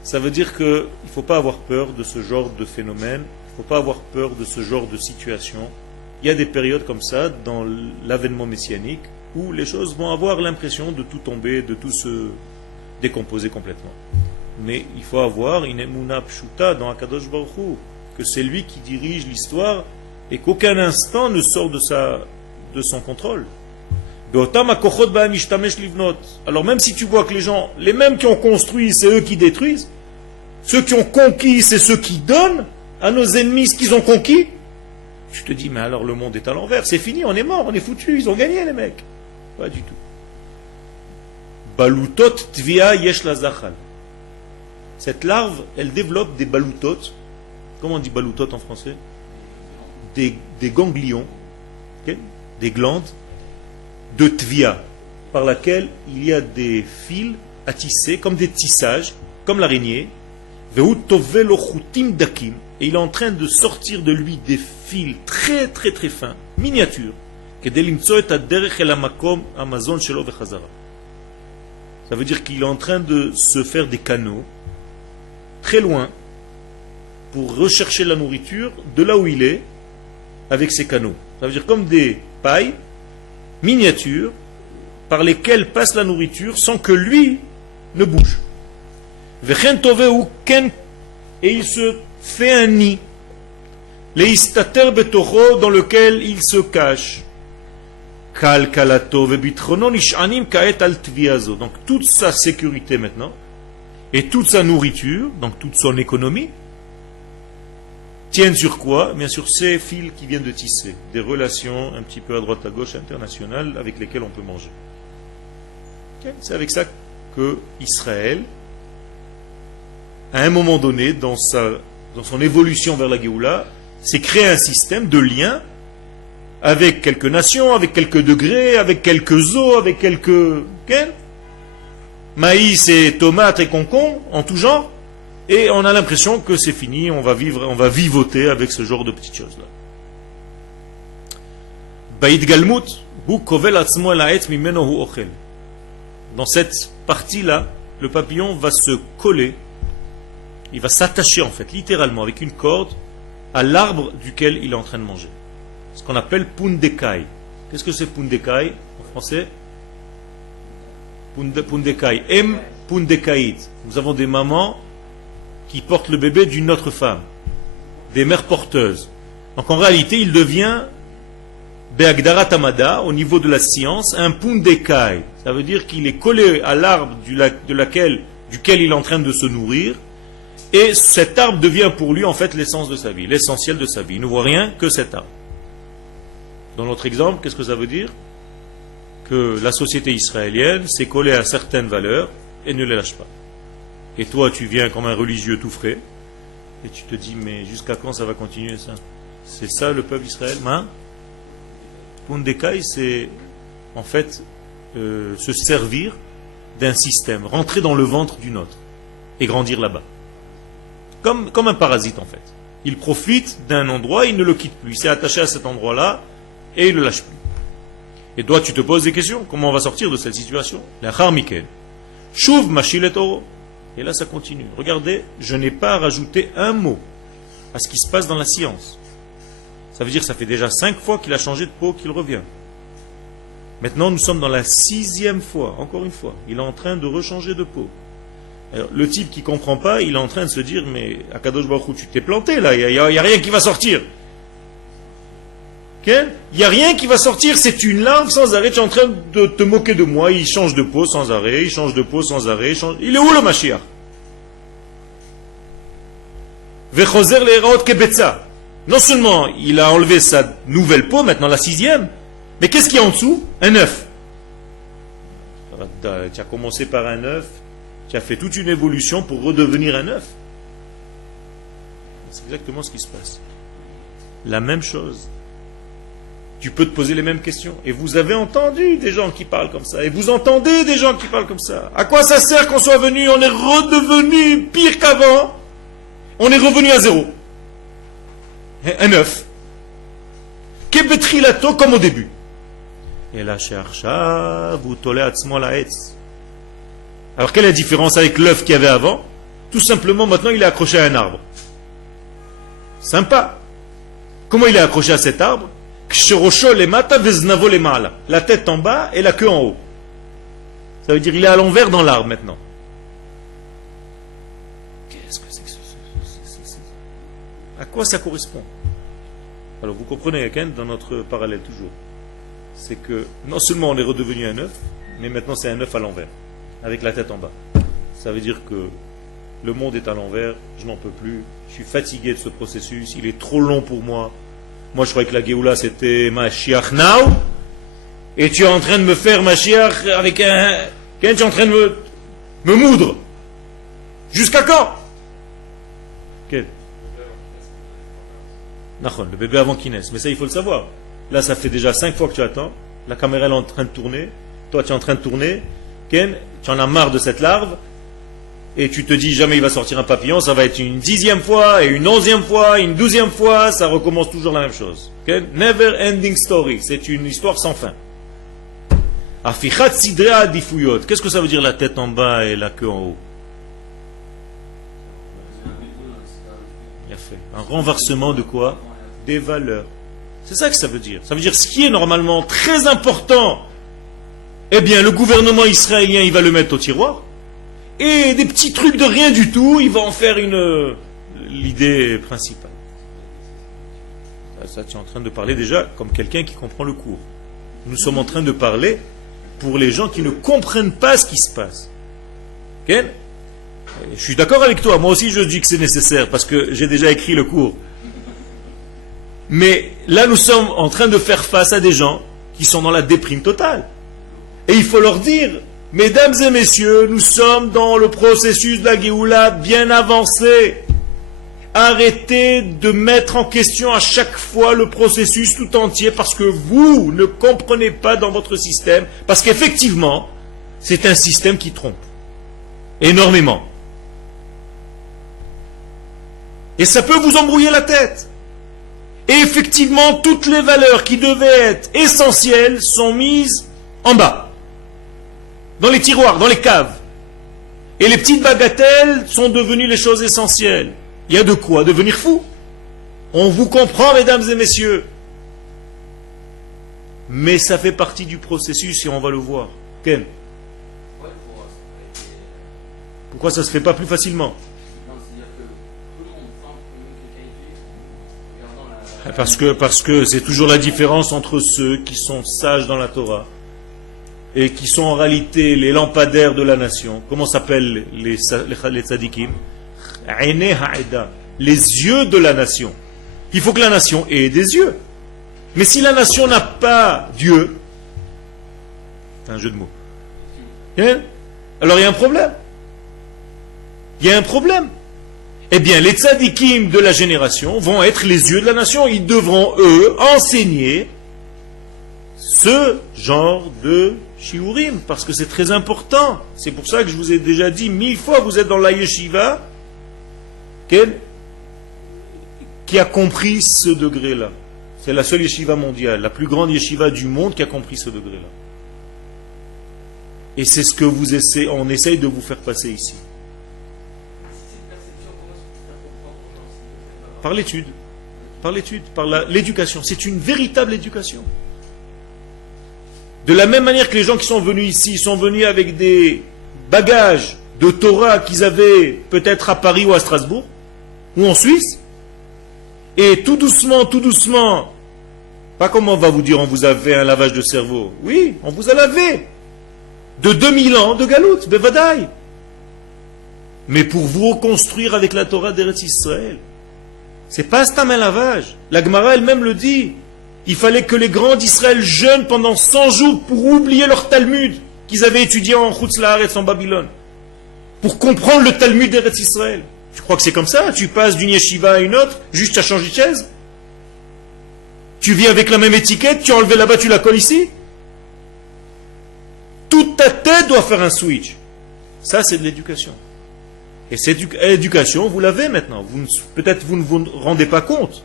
Ça veut dire qu'il ne faut pas avoir peur de ce genre de phénomène, il ne faut pas avoir peur de ce genre de situation. Il y a des périodes comme ça dans l'avènement messianique où les choses vont avoir l'impression de tout tomber, de tout se décomposer complètement. Mais il faut avoir une emuna pshuta dans Akadosh Baruch Hu, que c'est lui qui dirige l'histoire et qu'aucun instant ne sort de son contrôle. Alors même si tu vois que les gens, les mêmes qui ont construit, c'est eux qui détruisent, ceux qui ont conquis, c'est ceux qui donnent à nos ennemis ce qu'ils ont conquis, tu te dis, mais alors le monde est à l'envers, c'est fini, on est mort, on est foutus, ils ont gagné les mecs. Pas du tout. Balutot tvia yesh la zachal. Cette larve, elle développe des balutot. Comment on dit balutot en français? Des ganglions, okay? Des glandes de tvia, par laquelle il y a des fils à tisser, comme des tissages, comme l'araignée. Et il est en train de sortir de lui des fils très très très fins, miniatures. Ça veut dire qu'il est en train de se faire des canaux très loin pour rechercher la nourriture de là où il est avec ces canaux. Ça veut dire comme des pailles miniatures par lesquelles passe la nourriture sans que lui ne bouge. Et il se fait un nid dans lequel il se cache. Donc toute sa sécurité maintenant et toute sa nourriture, donc toute son économie, tiennent sur quoi? Bien sûr ces fils qui viennent de tisser, des relations un petit peu à droite à gauche internationales avec lesquelles on peut manger. C'est avec ça que Israël, à un moment donné, dans son évolution vers la Géoula, s'est créé un système de liens avec quelques nations, avec quelques degrés, avec quelques eaux, avec quelques maïs et tomates et concombres en tout genre, et on a l'impression que c'est fini, on va vivoter avec ce genre de petites choses-là. Dans cette partie-là, le papillon va se coller, il va s'attacher en fait, littéralement, avec une corde, à l'arbre duquel il est en train de manger. Ce qu'on appelle pundekai. Qu'est-ce que c'est pundekai en français? Pundekai. Pundekait. Nous avons des mamans qui portent le bébé d'une autre femme. Des mères porteuses. Donc en réalité, il devient Be'agdara Tamada, au niveau de la science, un pundekai. Ça veut dire qu'il est collé à l'arbre duquel il est en train de se nourrir. Et cet arbre devient pour lui en fait l'essence de sa vie, l'essentiel de sa vie. Il ne voit rien que cet arbre. Dans notre exemple, qu'est-ce que ça veut dire? Que la société israélienne s'est collée à certaines valeurs et ne les lâche pas. Et toi, tu viens comme un religieux tout frais, et tu te dis, mais jusqu'à quand ça va continuer ça? C'est ça le peuple d'Israël? Pundekai, c'est en fait se servir d'un système, rentrer dans le ventre d'une autre et grandir là-bas. Comme un parasite en fait. Il profite d'un endroit, il ne le quitte plus. Il s'est attaché à cet endroit-là et il ne le lâche plus. Et toi, tu te poses des questions. Comment on va sortir de cette situation? Shuv mashil et oro. Et là, ça continue. Regardez, je n'ai pas rajouté un mot à ce qui se passe dans la science. Ça veut dire que ça fait déjà 5 fois qu'il a changé de peau qu'il revient. Maintenant, nous sommes dans la 6e fois, encore une fois. Il est en train de rechanger de peau. Alors, le type qui ne comprend pas, il est en train de se dire, mais Akadosh Baruch Hu, tu t'es planté là, il n'y a rien qui va sortir. Il n'y a rien qui va sortir, c'est une larve sans arrêt, tu es en train de te moquer de moi, il change de peau sans arrêt, il change de peau sans arrêt, il est où le Mashiach? Vechozer le'eraot kebetza. Non seulement il a enlevé sa nouvelle peau, maintenant la 6e, mais qu'est-ce qu'il y a en dessous? Un œuf. Tu as commencé par un œuf, tu as fait toute une évolution pour redevenir un œuf. C'est exactement ce qui se passe. La même chose. Tu peux te poser les mêmes questions. Et vous avez entendu des gens qui parlent comme ça. Et vous entendez des gens qui parlent comme ça. À quoi ça sert qu'on soit venu? On est redevenu pire qu'avant. On est revenu à zéro. Un œuf. Kebetrilato comme au début. Et là, chercha, vous tolez atzmo la etz. Alors, quelle est la différence avec l'œuf qu'il y avait avant? Tout simplement, maintenant, il est accroché à un arbre. Sympa. Comment il est accroché à cet arbre? La tête en bas et la queue en haut. Ça veut dire qu'il est à l'envers dans l'arbre maintenant. Qu'est-ce que c'est que à quoi ça correspond? Alors vous comprenez, dans notre parallèle toujours, c'est que non seulement on est redevenu un œuf, mais maintenant c'est un œuf à l'envers, avec la tête en bas. Ça veut dire que le monde est à l'envers, je n'en peux plus, je suis fatigué de ce processus, il est trop long pour moi. Moi, je croyais que la Géoula, c'était Mashiach now. Et tu es en train de me faire Mashiach avec un... Tu es en train de me moudre. Jusqu'à quand? Quel? Le bébé avant qu'il naisse. Mais ça, il faut le savoir. Là, ça fait déjà 5 fois que tu attends. La caméra elle est en train de tourner. Toi, tu es en train de tourner. Ken, tu en as marre de cette larve. Et tu te dis jamais il va sortir un papillon, ça va être une 10e fois, et une 11e fois, une 12e fois, ça recommence toujours la même chose. Okay? Never ending story, c'est une histoire sans fin. Afichat sidrea difuyot. Qu'est-ce que ça veut dire la tête en bas et la queue en haut? Bien fait. Un renversement de quoi? Des valeurs. C'est ça que ça veut dire. Ça veut dire ce qui est normalement très important, eh bien le gouvernement israélien il va le mettre au tiroir. Et des petits trucs de rien du tout, il va en faire l'idée principale. Ça, tu es en train de parler déjà comme quelqu'un qui comprend le cours. Nous sommes en train de parler pour les gens qui ne comprennent pas ce qui se passe. Okay? Je suis d'accord avec toi, moi aussi je dis que c'est nécessaire parce que j'ai déjà écrit le cours. Mais là nous sommes en train de faire face à des gens qui sont dans la déprime totale. Et il faut leur dire... Mesdames et messieurs, nous sommes dans le processus de la Géoula bien avancé. Arrêtez de mettre en question à chaque fois le processus tout entier parce que vous ne comprenez pas dans votre système, parce qu'effectivement, c'est un système qui trompe énormément. Et ça peut vous embrouiller la tête. Et effectivement, toutes les valeurs qui devaient être essentielles sont mises en bas. Dans les tiroirs, dans les caves. Et les petites bagatelles sont devenues les choses essentielles. Il y a de quoi devenir fou. On vous comprend, mesdames et messieurs. Mais ça fait partie du processus et on va le voir. Ken? Pourquoi ça ne se fait pas plus facilement? Parce que c'est toujours la différence entre ceux qui sont sages dans la Torah et qui sont en réalité les lampadaires de la nation. Comment s'appellent les tzadikim? Les yeux de la nation. Il faut que la nation ait des yeux. Mais si la nation n'a pas Dieu, c'est un jeu de mots. Alors il y a un problème. Il y a un problème. Eh bien, les tzadikim de la génération vont être les yeux de la nation. Ils devront, eux, enseigner ce genre de shiurim, parce que c'est très important. C'est pour ça que je vous ai déjà dit 1000 fois, vous êtes dans la yeshiva qui a compris ce degré-là. C'est la seule yeshiva mondiale, la plus grande yeshiva du monde qui a compris ce degré-là. Et c'est ce que on essaye de vous faire passer ici. Par l'étude, par l'éducation. C'est une véritable éducation. De la même manière que les gens qui sont venus ici sont venus avec des bagages de Torah qu'ils avaient peut-être à Paris ou à Strasbourg, ou en Suisse, et tout doucement, pas comme on va vous dire on vous a fait un lavage de cerveau. Oui, on vous a lavé. De 2000 ans de galoute, bevadaï. Mais pour vous reconstruire avec la Torah d'Eretz Israël, c'est pas un lavage. La Gemara elle-même le dit. Il fallait que les grands d'Israël jeûnent pendant 100 jours pour oublier leur Talmud qu'ils avaient étudié en Chutz La'aretz en Babylone. Pour comprendre le Talmud d'Eretz Israël. Tu crois que c'est comme ça? Tu passes d'une yeshiva à une autre, juste à changer de chaise? Tu vis avec la même étiquette, tu as enlevé là-bas, tu la colles ici? Toute ta tête doit faire un switch. Ça, c'est de l'éducation. Et cette éducation, vous l'avez maintenant. Peut-être vous ne vous rendez pas compte.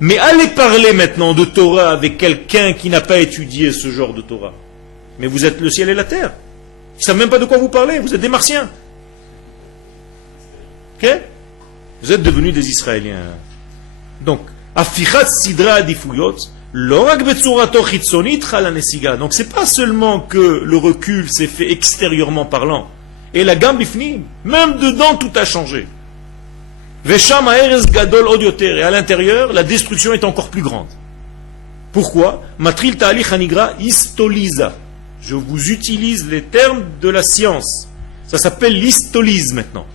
Mais allez parler maintenant de Torah avec quelqu'un qui n'a pas étudié ce genre de Torah. Mais vous êtes le ciel et la terre. Ils ne savent même pas de quoi vous parlez. Vous êtes des Martiens. Ok? Vous êtes devenus des Israéliens. Donc, Afichat Sidra Adifuyot, l'orak betsurato chitzonit chalanesiga. Donc, c'est pas seulement que le recul s'est fait extérieurement parlant. Et la gamme bifnim, même dedans, tout a changé. Vesham ha'erez gadol od yoter. Et à l'intérieur, la destruction est encore plus grande. Pourquoi? Matril ta'alich hanigra histoliza. Je vous utilise les termes de la science. Ça s'appelle l'histolyse maintenant.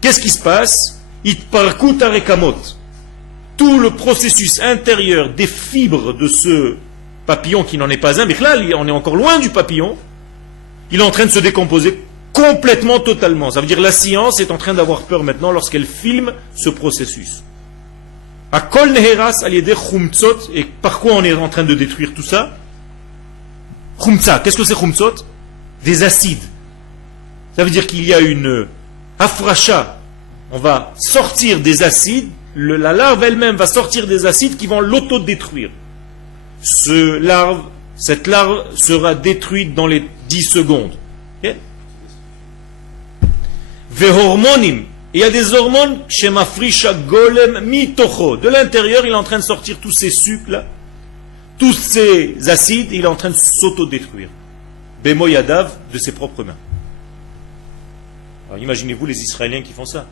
Qu'est-ce qui se passe? Itparkut harekamot. Tout le processus intérieur des fibres de ce papillon qui n'en est pas un, mais là, on est encore loin du papillon, il est en train de se décomposer complètement, totalement. Ça veut dire que la science est en train d'avoir peur maintenant lorsqu'elle filme ce processus. Akol neheras aliede chumtzot. Et par quoi on est en train de détruire tout ça? Chumtza. Qu'est-ce que c'est chumtzot? Des acides. Ça veut dire qu'il y a une afracha. On va sortir des acides. La larve elle-même va sortir des acides qui vont l'autodétruire. Cette larve sera détruite dans les 10 secondes. Okay? Vehormonim. Il y a des hormones chez Mafrisha Golem Mitocho. De l'intérieur, il est en train de sortir tous ces sucres là, tous ces acides, il est en train de s'autodétruire. Bemo Yadav, de ses propres mains. Alors imaginez-vous les Israéliens qui font ça.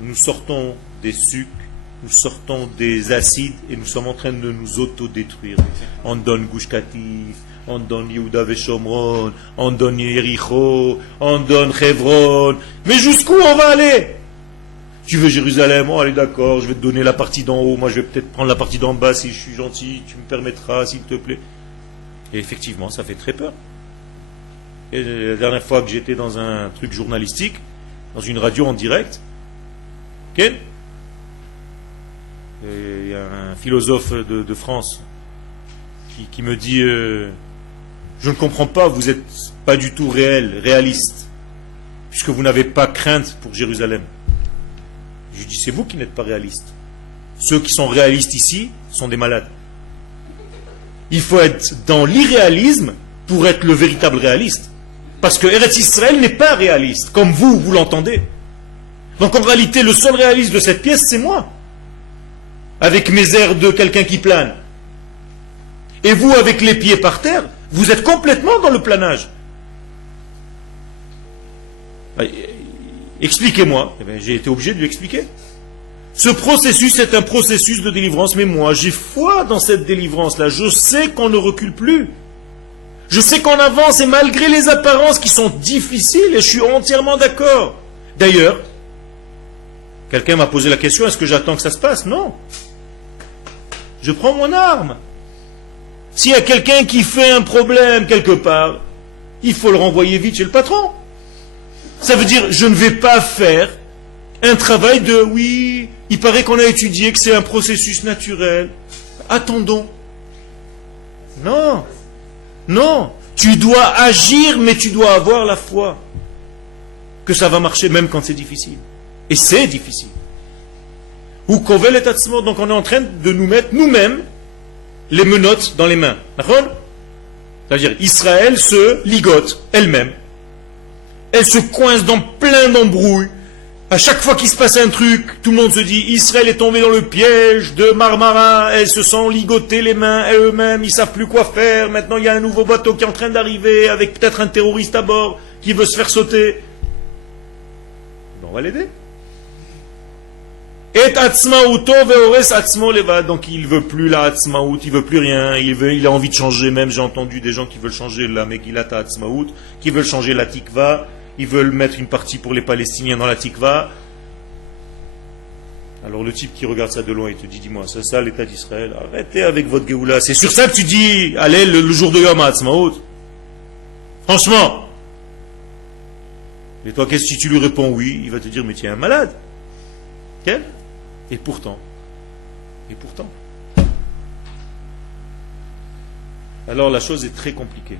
Nous sortons des sucres, nous sortons des acides et nous sommes en train de nous autodétruire. On donne Gush Katif, on donne Yehuda Veshomron, on donne Yericho, on donne Hebron. Mais jusqu'où on va aller? Tu veux Jérusalem? Oh, allez, d'accord, je vais te donner la partie d'en haut. Moi, je vais peut-être prendre la partie d'en bas si je suis gentil. Tu me permettras, s'il te plaît. Et effectivement, ça fait très peur. Et la dernière fois que j'étais dans un truc journalistique, dans une radio en direct, ok? Il y a un philosophe de France qui me dit je ne comprends pas, vous n'êtes pas du tout réaliste, puisque vous n'avez pas crainte pour Jérusalem. Je lui dis c'est vous qui n'êtes pas réaliste. Ceux qui sont réalistes ici sont des malades. Il faut être dans l'irréalisme pour être le véritable réaliste. Parce que Eretz Israël n'est pas réaliste, comme vous l'entendez. Donc en réalité, le seul réaliste de cette pièce, c'est moi. Avec mes airs de quelqu'un qui plane. Et vous, avec les pieds par terre, vous êtes complètement dans le planage. Expliquez-moi. Eh bien, j'ai été obligé de lui expliquer. Ce processus est un processus de délivrance, mais moi, j'ai foi dans cette délivrance-là. Je sais qu'on ne recule plus. Je sais qu'on avance, et malgré les apparences qui sont difficiles, et je suis entièrement d'accord. D'ailleurs, quelqu'un m'a posé la question, est-ce que j'attends que ça se passe? Non. Je prends mon arme. S'il y a quelqu'un qui fait un problème quelque part, il faut le renvoyer vite chez le patron. Ça veut dire, je ne vais pas faire un travail de, oui, il paraît qu'on a étudié que c'est un processus naturel. Attendons. Non. Non. Tu dois agir, mais tu dois avoir la foi que ça va marcher même quand c'est difficile. Et c'est difficile. Ou kovel et atzmo, donc on est en train de nous mettre nous-mêmes les menottes dans les mains. D'accord? C'est-à-dire, Israël se ligote elle-même. Elle se coince dans plein d'embrouilles À chaque fois qu'il se passe un truc, tout le monde se dit Israël est tombé dans le piège de Marmara, elles se sont ligotées les mains et eux-mêmes, ils savent plus quoi faire. Maintenant il y a un nouveau bateau qui est en train d'arriver avec peut-être un terroriste à bord qui veut se faire sauter. Ben, on va l'aider. Et atzmaouto veores atzmo levad. Donc il veut plus la atzmaout, il veut plus rien, il a envie de changer. Même j'ai entendu des gens qui veulent changer la Megillat atzmaout, qui veulent changer la tikva. Ils veulent mettre une partie pour les Palestiniens dans la tikva. Alors le type qui regarde ça de loin, il te dit, dis-moi, c'est ça l'État d'Israël? Arrêtez avec votre Géoula. C'est sur ça que tu dis, allez, le jour de Yom HaAtzmaut. Franchement. Et toi, qu'est-ce que si tu lui réponds oui? Il va te dire, mais tu es un malade. Quel? Et pourtant. Alors la chose est très compliquée.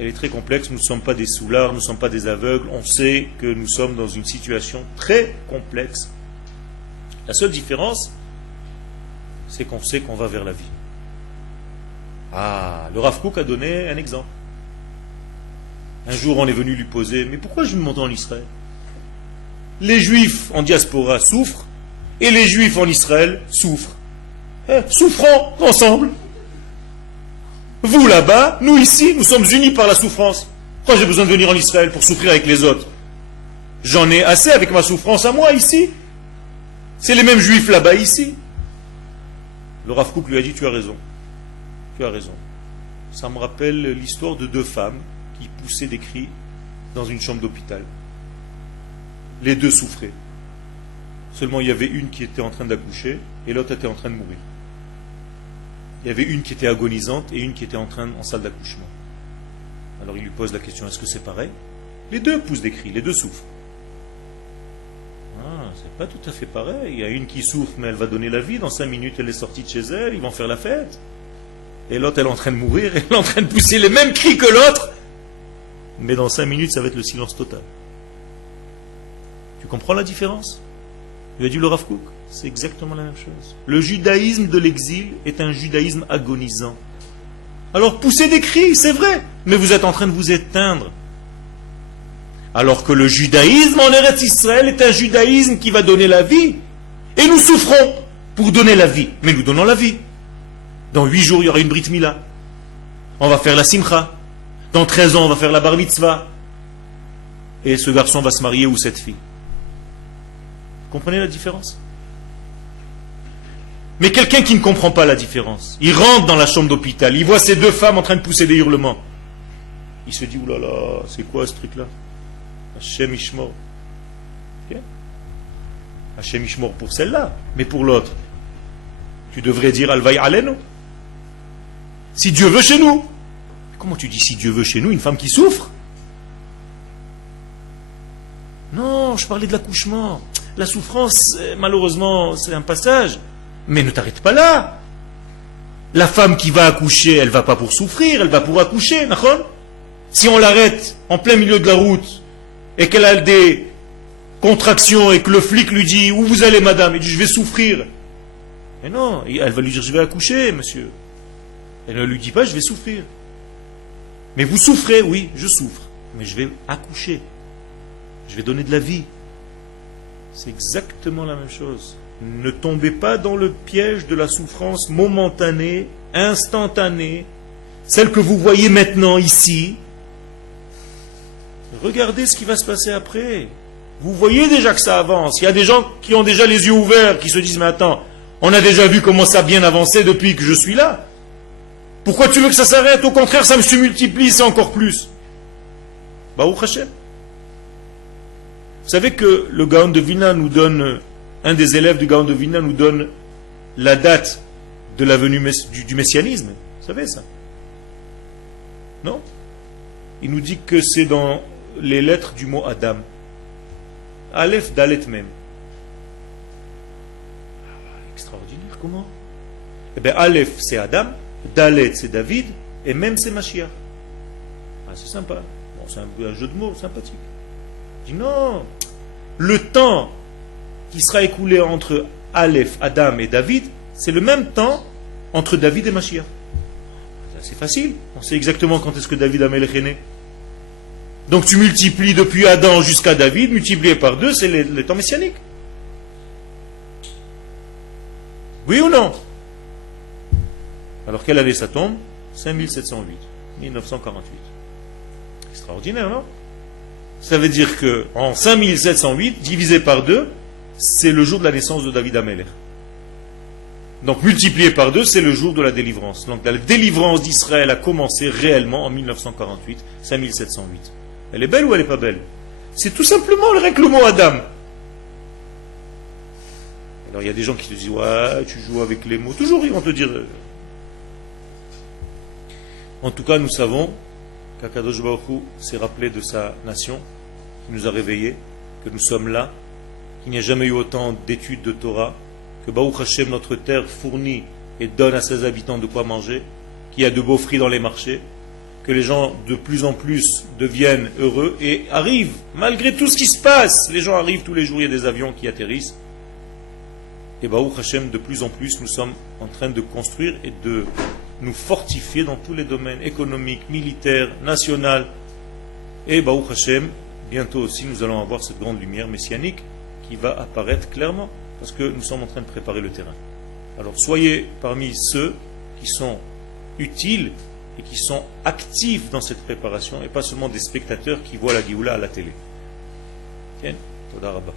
Elle est très complexe, nous ne sommes pas des soulards, nous ne sommes pas des aveugles, on sait que nous sommes dans une situation très complexe. La seule différence, c'est qu'on sait qu'on va vers la vie. Ah, le Rav Kook a donné un exemple. Un jour, on est venu lui poser, mais pourquoi je me monte en Israël? Les Juifs en diaspora souffrent, et les Juifs en Israël souffrent. Souffrons ensemble. Vous là-bas, nous ici, nous sommes unis par la souffrance. Pourquoi j'ai besoin de venir en Israël pour souffrir avec les autres? J'en ai assez avec ma souffrance à moi ici. C'est les mêmes juifs là-bas ici. Le Rav Kook lui a dit, tu as raison. Tu as raison. Ça me rappelle l'histoire de deux femmes qui poussaient des cris dans une chambre d'hôpital. Les deux souffraient. Seulement il y avait une qui était en train d'accoucher et l'autre était en train de mourir. Il y avait une qui était agonisante et une qui était en salle d'accouchement. Alors il lui pose la question, est-ce que c'est pareil? Les deux poussent des cris, les deux souffrent. Ah, c'est pas tout à fait pareil. Il y a une qui souffre, mais elle va donner la vie. Dans 5 minutes, elle est sortie de chez elle, ils vont faire la fête. Et l'autre, elle est en train de mourir, elle est en train de pousser les mêmes cris que l'autre. Mais dans 5 minutes, ça va être le silence total. Tu comprends la différence? Il a dit le Rav Kook. C'est exactement la même chose. Le judaïsme de l'exil est un judaïsme agonisant. Alors poussez des cris, c'est vrai, mais vous êtes en train de vous éteindre. Alors que le judaïsme en Eretz Israël est un judaïsme qui va donner la vie. Et nous souffrons pour donner la vie. Mais nous donnons la vie. Dans 8 jours, il y aura une Brit Mila. On va faire la Simcha. Dans 13 ans, on va faire la Bar Mitzvah. Et ce garçon va se marier ou cette fille. Vous comprenez la différence? Mais quelqu'un qui ne comprend pas la différence, il rentre dans la chambre d'hôpital, il voit ces deux femmes en train de pousser des hurlements. Il se dit, oulala, c'est quoi ce truc-là? Hachem Ishmor. Okay. Hachem Ishmor pour celle-là, mais pour l'autre, tu devrais dire Alvaï Alenu. Si Dieu veut chez nous. Comment tu dis si Dieu veut chez nous, une femme qui souffre? Non, je parlais de l'accouchement. La souffrance, malheureusement, c'est un passage. Mais ne t'arrête pas là. La femme qui va accoucher, elle ne va pas pour souffrir, elle va pour accoucher, d'accord? Si on l'arrête en plein milieu de la route et qu'elle a des contractions et que le flic lui dit où vous allez madame, il dit je vais souffrir. Mais non, elle va lui dire je vais accoucher monsieur. Elle ne lui dit pas je vais souffrir. Mais vous souffrez, oui, je souffre, mais je vais accoucher. Je vais donner de la vie. C'est exactement la même chose. Ne tombez pas dans le piège de la souffrance momentanée, instantanée, celle que vous voyez maintenant ici. Regardez ce qui va se passer après. Vous voyez déjà que ça avance. Il y a des gens qui ont déjà les yeux ouverts, qui se disent, mais attends, on a déjà vu comment ça a bien avancé depuis que je suis là. Pourquoi tu veux que ça s'arrête? Au contraire, ça me se multiplie, c'est encore plus. Baruch Hashem. Vous savez que le Gaon de Vilna nous donne... Un des élèves du Gaon de Vilna nous donne la date de la venue du messianisme. Vous savez ça? Non? Il nous dit que c'est dans les lettres du mot Adam. Aleph, Dalet même. Extraordinaire, comment? Eh bien, Aleph, c'est Adam, Dalet, c'est David, et même, c'est Mashiach. Ah, c'est sympa. Bon, c'est un jeu de mots sympathique. Il dit non, le temps qui sera écoulé entre Aleph, Adam et David, c'est le même temps entre David et Mashiach. C'est facile. On sait exactement quand est-ce que David Amelech est né. Donc tu multiplies depuis Adam jusqu'à David, multiplié par 2, c'est les temps messianiques. Oui ou non? Alors quelle année ça tombe? 5708, 1948. Extraordinaire, non? Ça veut dire que en 5708, divisé par 2, c'est le jour de la naissance de David Amelech. Donc multiplié par 2, c'est le jour de la délivrance. Donc la délivrance d'Israël a commencé réellement en 1948, 5708. Elle est belle ou elle n'est pas belle? C'est tout simplement le mot Adam. Alors il y a des gens qui te disent, ouais, tu joues avec les mots. Toujours ils vont te dire. En tout cas, nous savons qu'Akadosh Baruch Hu s'est rappelé de sa nation, qui nous a réveillés, que nous sommes là, qu'il n'y a jamais eu autant d'études de Torah, que Baruch Hashem, notre terre, fournit et donne à ses habitants de quoi manger, qu'il y a de beaux fruits dans les marchés, que les gens de plus en plus deviennent heureux et arrivent, malgré tout ce qui se passe, les gens arrivent tous les jours, il y a des avions qui atterrissent. Et Baruch Hashem, de plus en plus, nous sommes en train de construire et de nous fortifier dans tous les domaines économiques, militaires, nationaux. Et Baruch Hashem, bientôt aussi, nous allons avoir cette grande lumière messianique qui va apparaître clairement, parce que nous sommes en train de préparer le terrain. Alors soyez parmi ceux qui sont utiles et qui sont actifs dans cette préparation, et pas seulement des spectateurs qui voient la Géoula à la télé. Tiens, Toda Rabba.